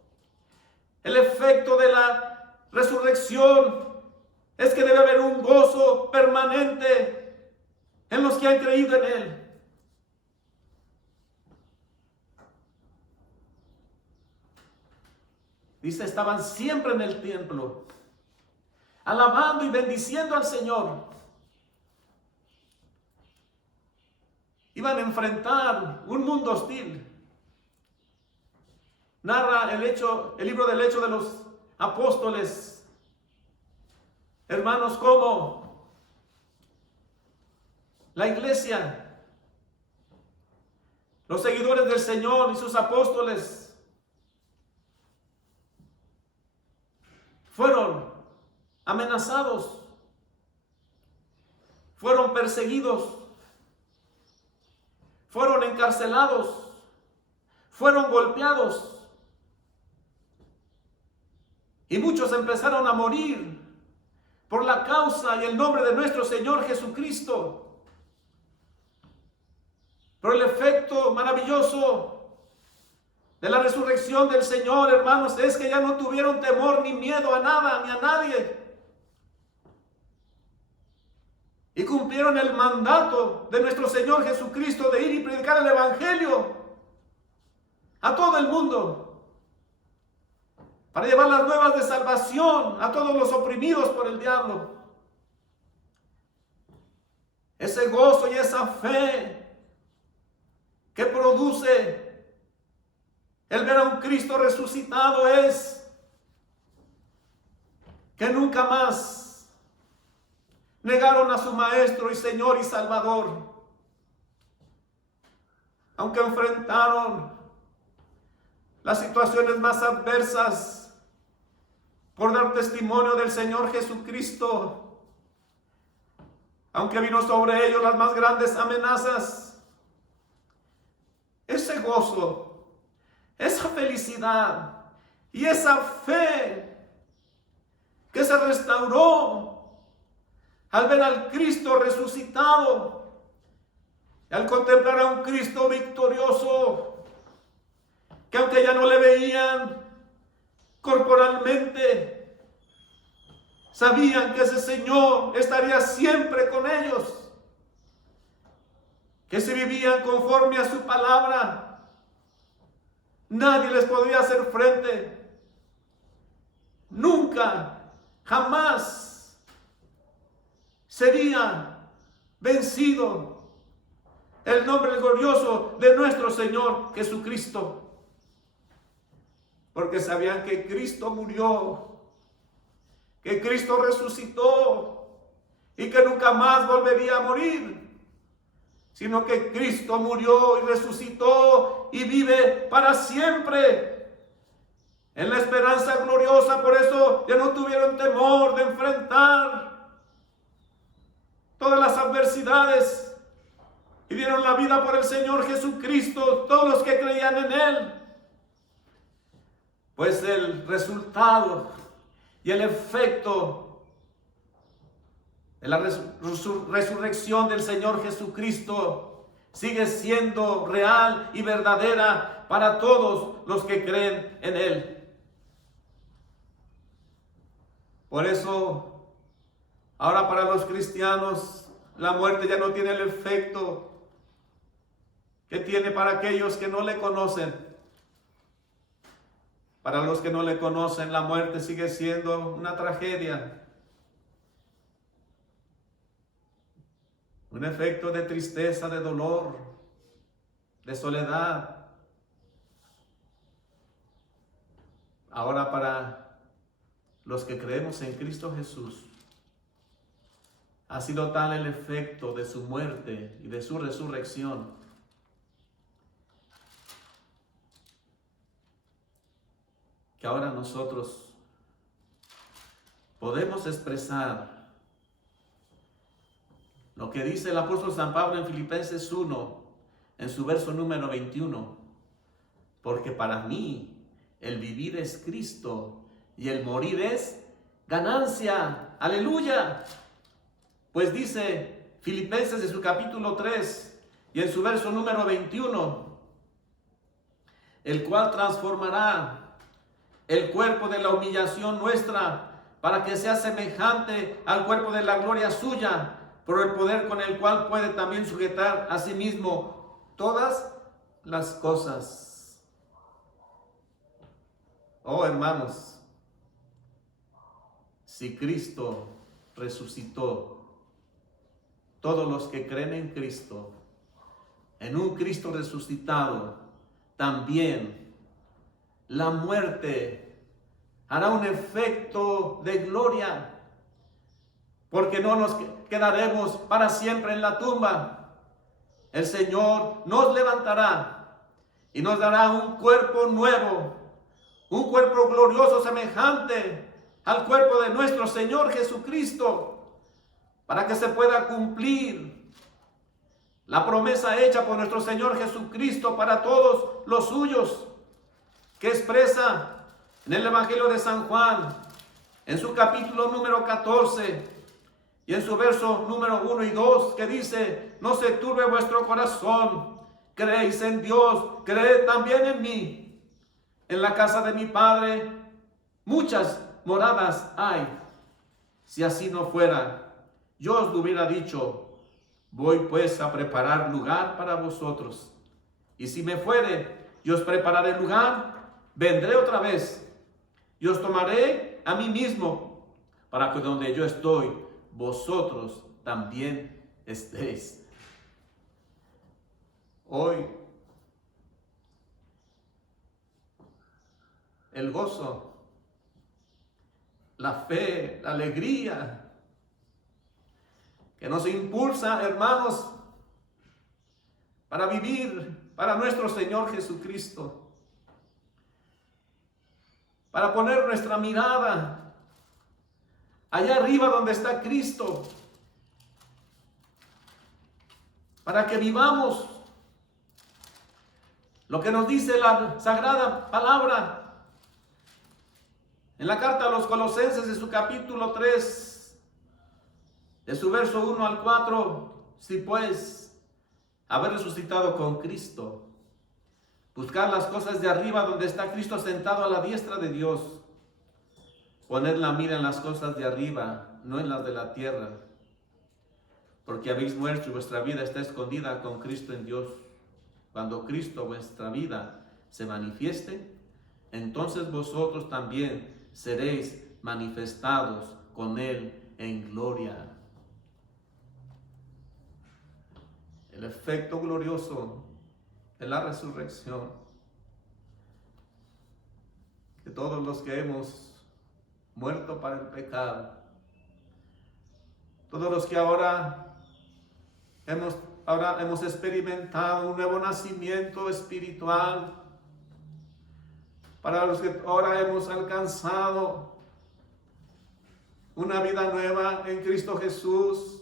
El efecto de la resurrección es que debe haber un gozo permanente en los que han creído en Él. Dice, estaban siempre en el templo, alabando y bendiciendo al Señor. Iban a enfrentar un mundo hostil. Narra el libro del Hecho de los Apóstoles, hermanos, como la iglesia, los seguidores del Señor y sus apóstoles fueron amenazados, fueron perseguidos, fueron encarcelados, fueron golpeados. Y muchos empezaron a morir por la causa y el nombre de nuestro Señor Jesucristo. Pero el efecto maravilloso de la resurrección del Señor, hermanos, es que ya no tuvieron temor ni miedo a nada ni a nadie. Y cumplieron el mandato de nuestro Señor Jesucristo de ir y predicar el Evangelio a todo el mundo, para llevar las nuevas de salvación a todos los oprimidos por el diablo. Ese gozo y esa fe que produce el ver a un Cristo resucitado es que nunca más negaron a su Maestro y Señor y Salvador. Aunque enfrentaron las situaciones más adversas por dar testimonio del Señor Jesucristo, aunque vino sobre ellos las más grandes amenazas, ese gozo, esa felicidad y esa fe que se restauró al ver al Cristo resucitado, y al contemplar a un Cristo victorioso, que aunque ya no le veían corporalmente, sabían que ese Señor estaría siempre con ellos, que si vivían conforme a su palabra, nadie les podía hacer frente. Nunca, jamás sería vencido el nombre glorioso de nuestro Señor Jesucristo. Porque sabían que Cristo murió, que Cristo resucitó y que nunca más volvería a morir, sino que Cristo murió y resucitó y vive para siempre en la esperanza gloriosa. Por eso ya no tuvieron temor de enfrentar todas las adversidades y dieron la vida por el Señor Jesucristo, todos los que creían en Él. Pues el resultado y el efecto de la resurrección del Señor Jesucristo sigue siendo real y verdadera para todos los que creen en Él. Por eso, ahora para los cristianos, la muerte ya no tiene el efecto que tiene para aquellos que no le conocen. Para los que no le conocen, la muerte sigue siendo una tragedia, un efecto de tristeza, de dolor, de soledad. Ahora para los que creemos en Cristo Jesús, Ha sido tal el efecto de su muerte y de su resurrección que ahora nosotros podemos expresar lo que dice el apóstol San Pablo en Filipenses 1, en su verso número 21. Porque para mí el vivir es Cristo y el morir es ganancia. ¡Aleluya! Pues dice Filipenses en su capítulo 3 y en su verso número 21, el cual transformará el cuerpo de la humillación nuestra para que sea semejante al cuerpo de la gloria suya, por el poder con el cual puede también sujetar a sí mismo todas las cosas. Oh, hermanos, si Cristo resucitó, todos los que creen en Cristo, en un Cristo resucitado, también la muerte hará un efecto de gloria, porque no nos quedaremos para siempre en la tumba. El Señor nos levantará y nos dará un cuerpo nuevo, un cuerpo glorioso semejante al cuerpo de nuestro Señor Jesucristo, para que se pueda cumplir la promesa hecha por nuestro Señor Jesucristo para todos los suyos, que expresa en el Evangelio de San Juan, en su capítulo número 14, y en su verso número 1 y 2, que dice: no se turbe vuestro corazón, creéis en Dios, creed también en mí. En la casa de mi Padre muchas moradas hay. Si así no fuera, yo os lo hubiera dicho. Voy pues a preparar lugar para vosotros. Y si me fuere, yo os prepararé lugar, vendré otra vez y os tomaré a mí mismo, para que donde yo estoy, vosotros también estéis. Hoy, el gozo, la fe, la alegría que nos impulsa, hermanos, para vivir para nuestro Señor Jesucristo, para poner nuestra mirada allá arriba donde está Cristo, para que vivamos lo que nos dice la Sagrada Palabra en la carta a los Colosenses, de su capítulo 3, de su verso 1 al 4, si pues haber resucitado con Cristo, buscar las cosas de arriba donde está Cristo sentado a la diestra de Dios, poner la mira en las cosas de arriba, no en las de la tierra, porque habéis muerto y vuestra vida está escondida con Cristo en Dios. Cuando Cristo, vuestra vida, se manifieste, entonces vosotros también seréis manifestados con Él en gloria. El efecto glorioso de la resurrección, que todos los que hemos muerto para el pecado, todos los que ahora hemos experimentado un nuevo nacimiento espiritual, para los que ahora hemos alcanzado una vida nueva en Cristo Jesús,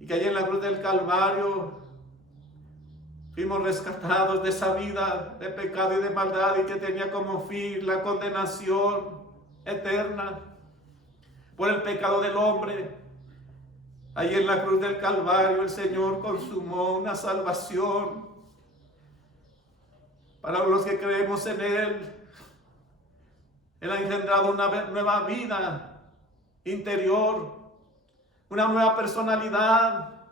y que allí en la cruz del Calvario fuimos rescatados de esa vida de pecado y de maldad, y que tenía como fin la condenación eterna por el pecado del hombre. Allí en la cruz del Calvario el Señor consumó una salvación para los que creemos en Él. Él ha engendrado una nueva vida interior, una nueva personalidad,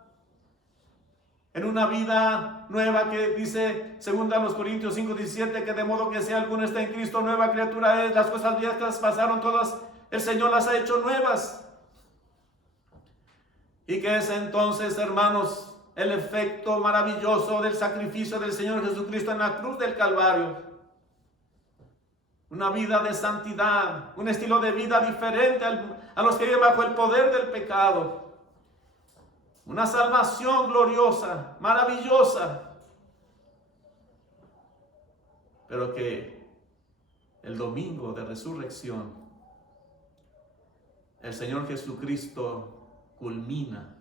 en una vida nueva que dice 2 Corintios 5:17, que de modo que si alguno está en Cristo, nueva criatura es, las cosas viejas pasaron todas, el Señor las ha hecho nuevas. Y que es entonces, hermanos, el efecto maravilloso del sacrificio del Señor Jesucristo en la cruz del Calvario. una vida de santidad, un estilo de vida diferente a los que viven bajo el poder del pecado. Una salvación gloriosa, maravillosa, pero que el domingo de resurrección, el Señor Jesucristo culmina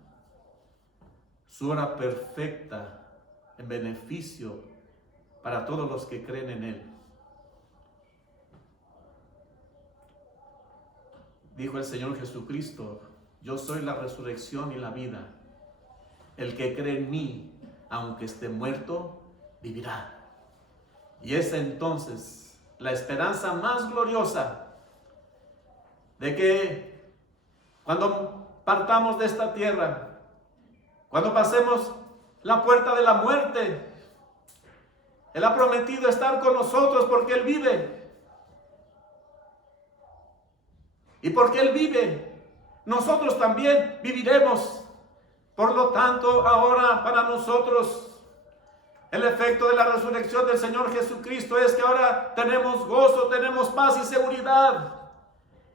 su obra perfecta en beneficio para todos los que creen en Él. Dijo el Señor Jesucristo: yo soy la resurrección y la vida. El que cree en mí, aunque esté muerto, vivirá. Y es entonces la esperanza más gloriosa de que cuando partamos de esta tierra, cuando pasemos la puerta de la muerte, Él ha prometido estar con nosotros porque Él vive. Y porque Él vive, nosotros también viviremos. Por lo tanto, ahora para nosotros, el efecto de la resurrección del Señor Jesucristo es que ahora tenemos gozo, tenemos paz y seguridad.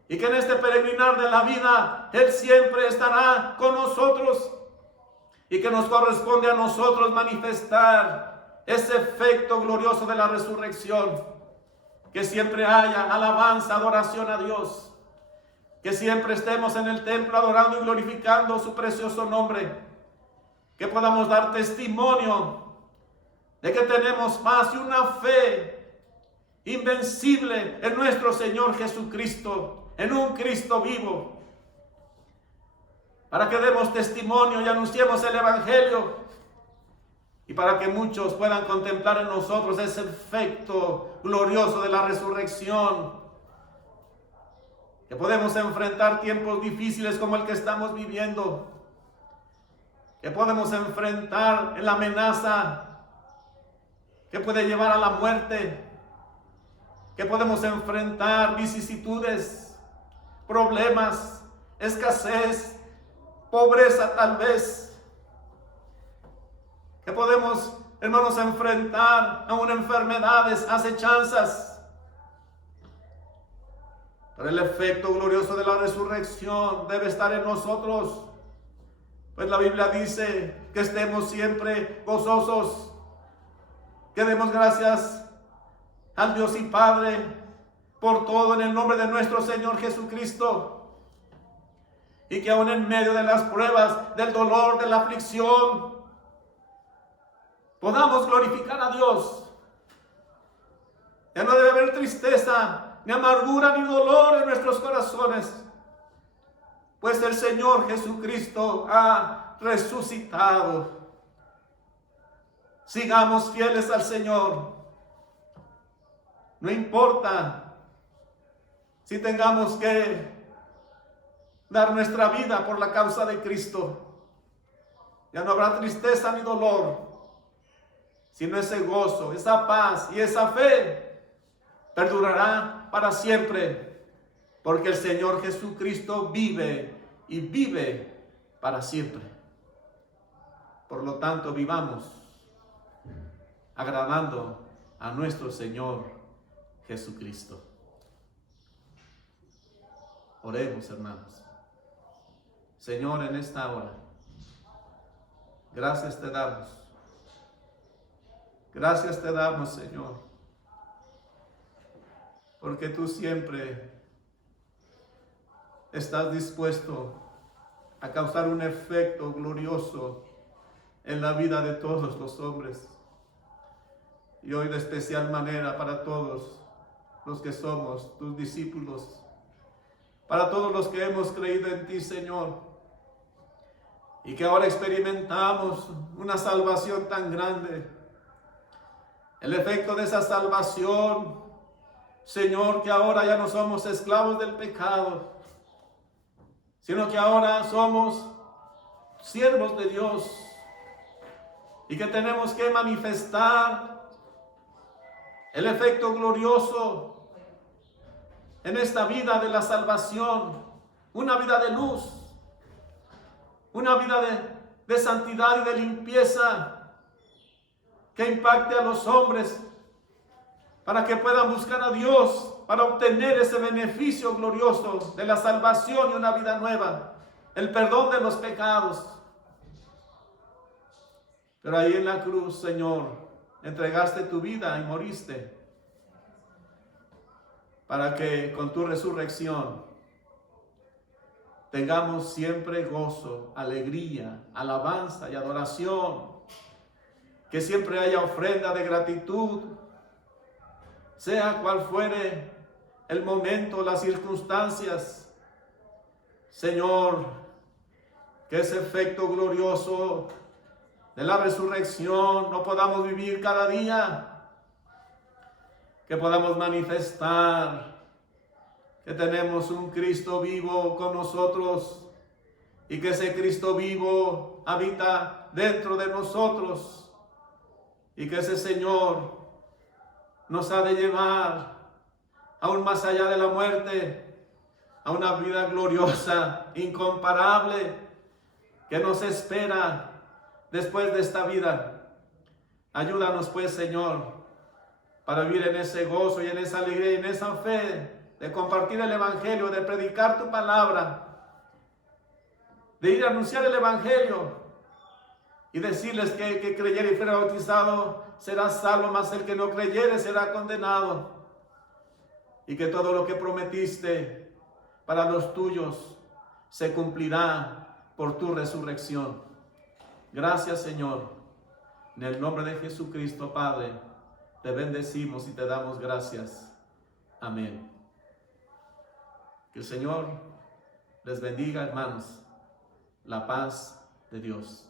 Y que en este peregrinar de la vida, Él siempre estará con nosotros. Y que nos corresponde a nosotros manifestar ese efecto glorioso de la resurrección. Que siempre haya alabanza, adoración a Dios. Que siempre estemos en el templo adorando y glorificando su precioso nombre. Que podamos dar testimonio de que tenemos paz y una fe invencible en nuestro Señor Jesucristo, en un Cristo vivo. Para que demos testimonio y anunciemos el Evangelio. Y para que muchos puedan contemplar en nosotros ese efecto glorioso de la resurrección. Que podemos enfrentar tiempos difíciles como el que estamos viviendo. Que podemos enfrentar la amenaza que puede llevar a la muerte. Que podemos enfrentar vicisitudes, problemas, escasez, pobreza tal vez. Que podemos, hermanos, enfrentar aún enfermedades, acechanzas. Pero el efecto glorioso de la resurrección debe estar en nosotros. Pues la Biblia dice que estemos siempre gozosos. Que demos gracias al Dios y Padre por todo en el nombre de nuestro Señor Jesucristo. Y que aún en medio de las pruebas, del dolor, de la aflicción, podamos glorificar a Dios. Ya no debe haber tristeza, ni amargura, ni dolor en nuestros corazones, pues el Señor Jesucristo ha resucitado. Sigamos fieles al Señor. No importa si tengamos que dar nuestra vida por la causa de Cristo. Ya no habrá tristeza ni dolor, sino ese gozo, esa paz y esa fe perdurará para siempre, porque el Señor Jesucristo vive y vive para siempre. Por lo tanto, vivamos agradando a nuestro Señor Jesucristo. Oremos, hermanos. Señor, en esta hora, gracias te damos. Gracias te damos, Señor, porque tú siempre estás dispuesto a causar un efecto glorioso en la vida de todos los hombres. Y hoy de especial manera para todos los que somos tus discípulos, para todos los que hemos creído en ti, Señor, y que ahora experimentamos una salvación tan grande. El efecto de esa salvación, Señor, que ahora ya no somos esclavos del pecado, sino que ahora somos siervos de Dios y que tenemos que manifestar el efecto glorioso en esta vida de la salvación, una vida de luz, una vida de santidad y de limpieza que impacte a los hombres para que puedan buscar a Dios, para obtener ese beneficio glorioso de la salvación y una vida nueva, el perdón de los pecados. Pero ahí en la cruz, Señor, entregaste tu vida y moriste para que con tu resurrección tengamos siempre gozo, alegría, alabanza y adoración. Que siempre haya ofrenda de gratitud, sea cual fuere el momento, las circunstancias. Señor, que ese efecto glorioso de la resurrección no podamos vivir cada día, que podamos manifestar que tenemos un Cristo vivo con nosotros y que ese Cristo vivo habita dentro de nosotros y que ese Señor nos ha de llevar aún más allá de la muerte, a una vida gloriosa, incomparable, que nos espera después de esta vida. Ayúdanos pues, Señor, para vivir en ese gozo y en esa alegría y en esa fe de compartir el Evangelio, de predicar tu palabra, de ir a anunciar el Evangelio y decirles que el que creyere y fuera bautizado será salvo, mas el que no creyere será condenado. Y que todo lo que prometiste para los tuyos se cumplirá por tu resurrección. Gracias, Señor. En el nombre de Jesucristo, Padre, te bendecimos y te damos gracias. Amén. Que el Señor les bendiga, hermanos. La paz de Dios.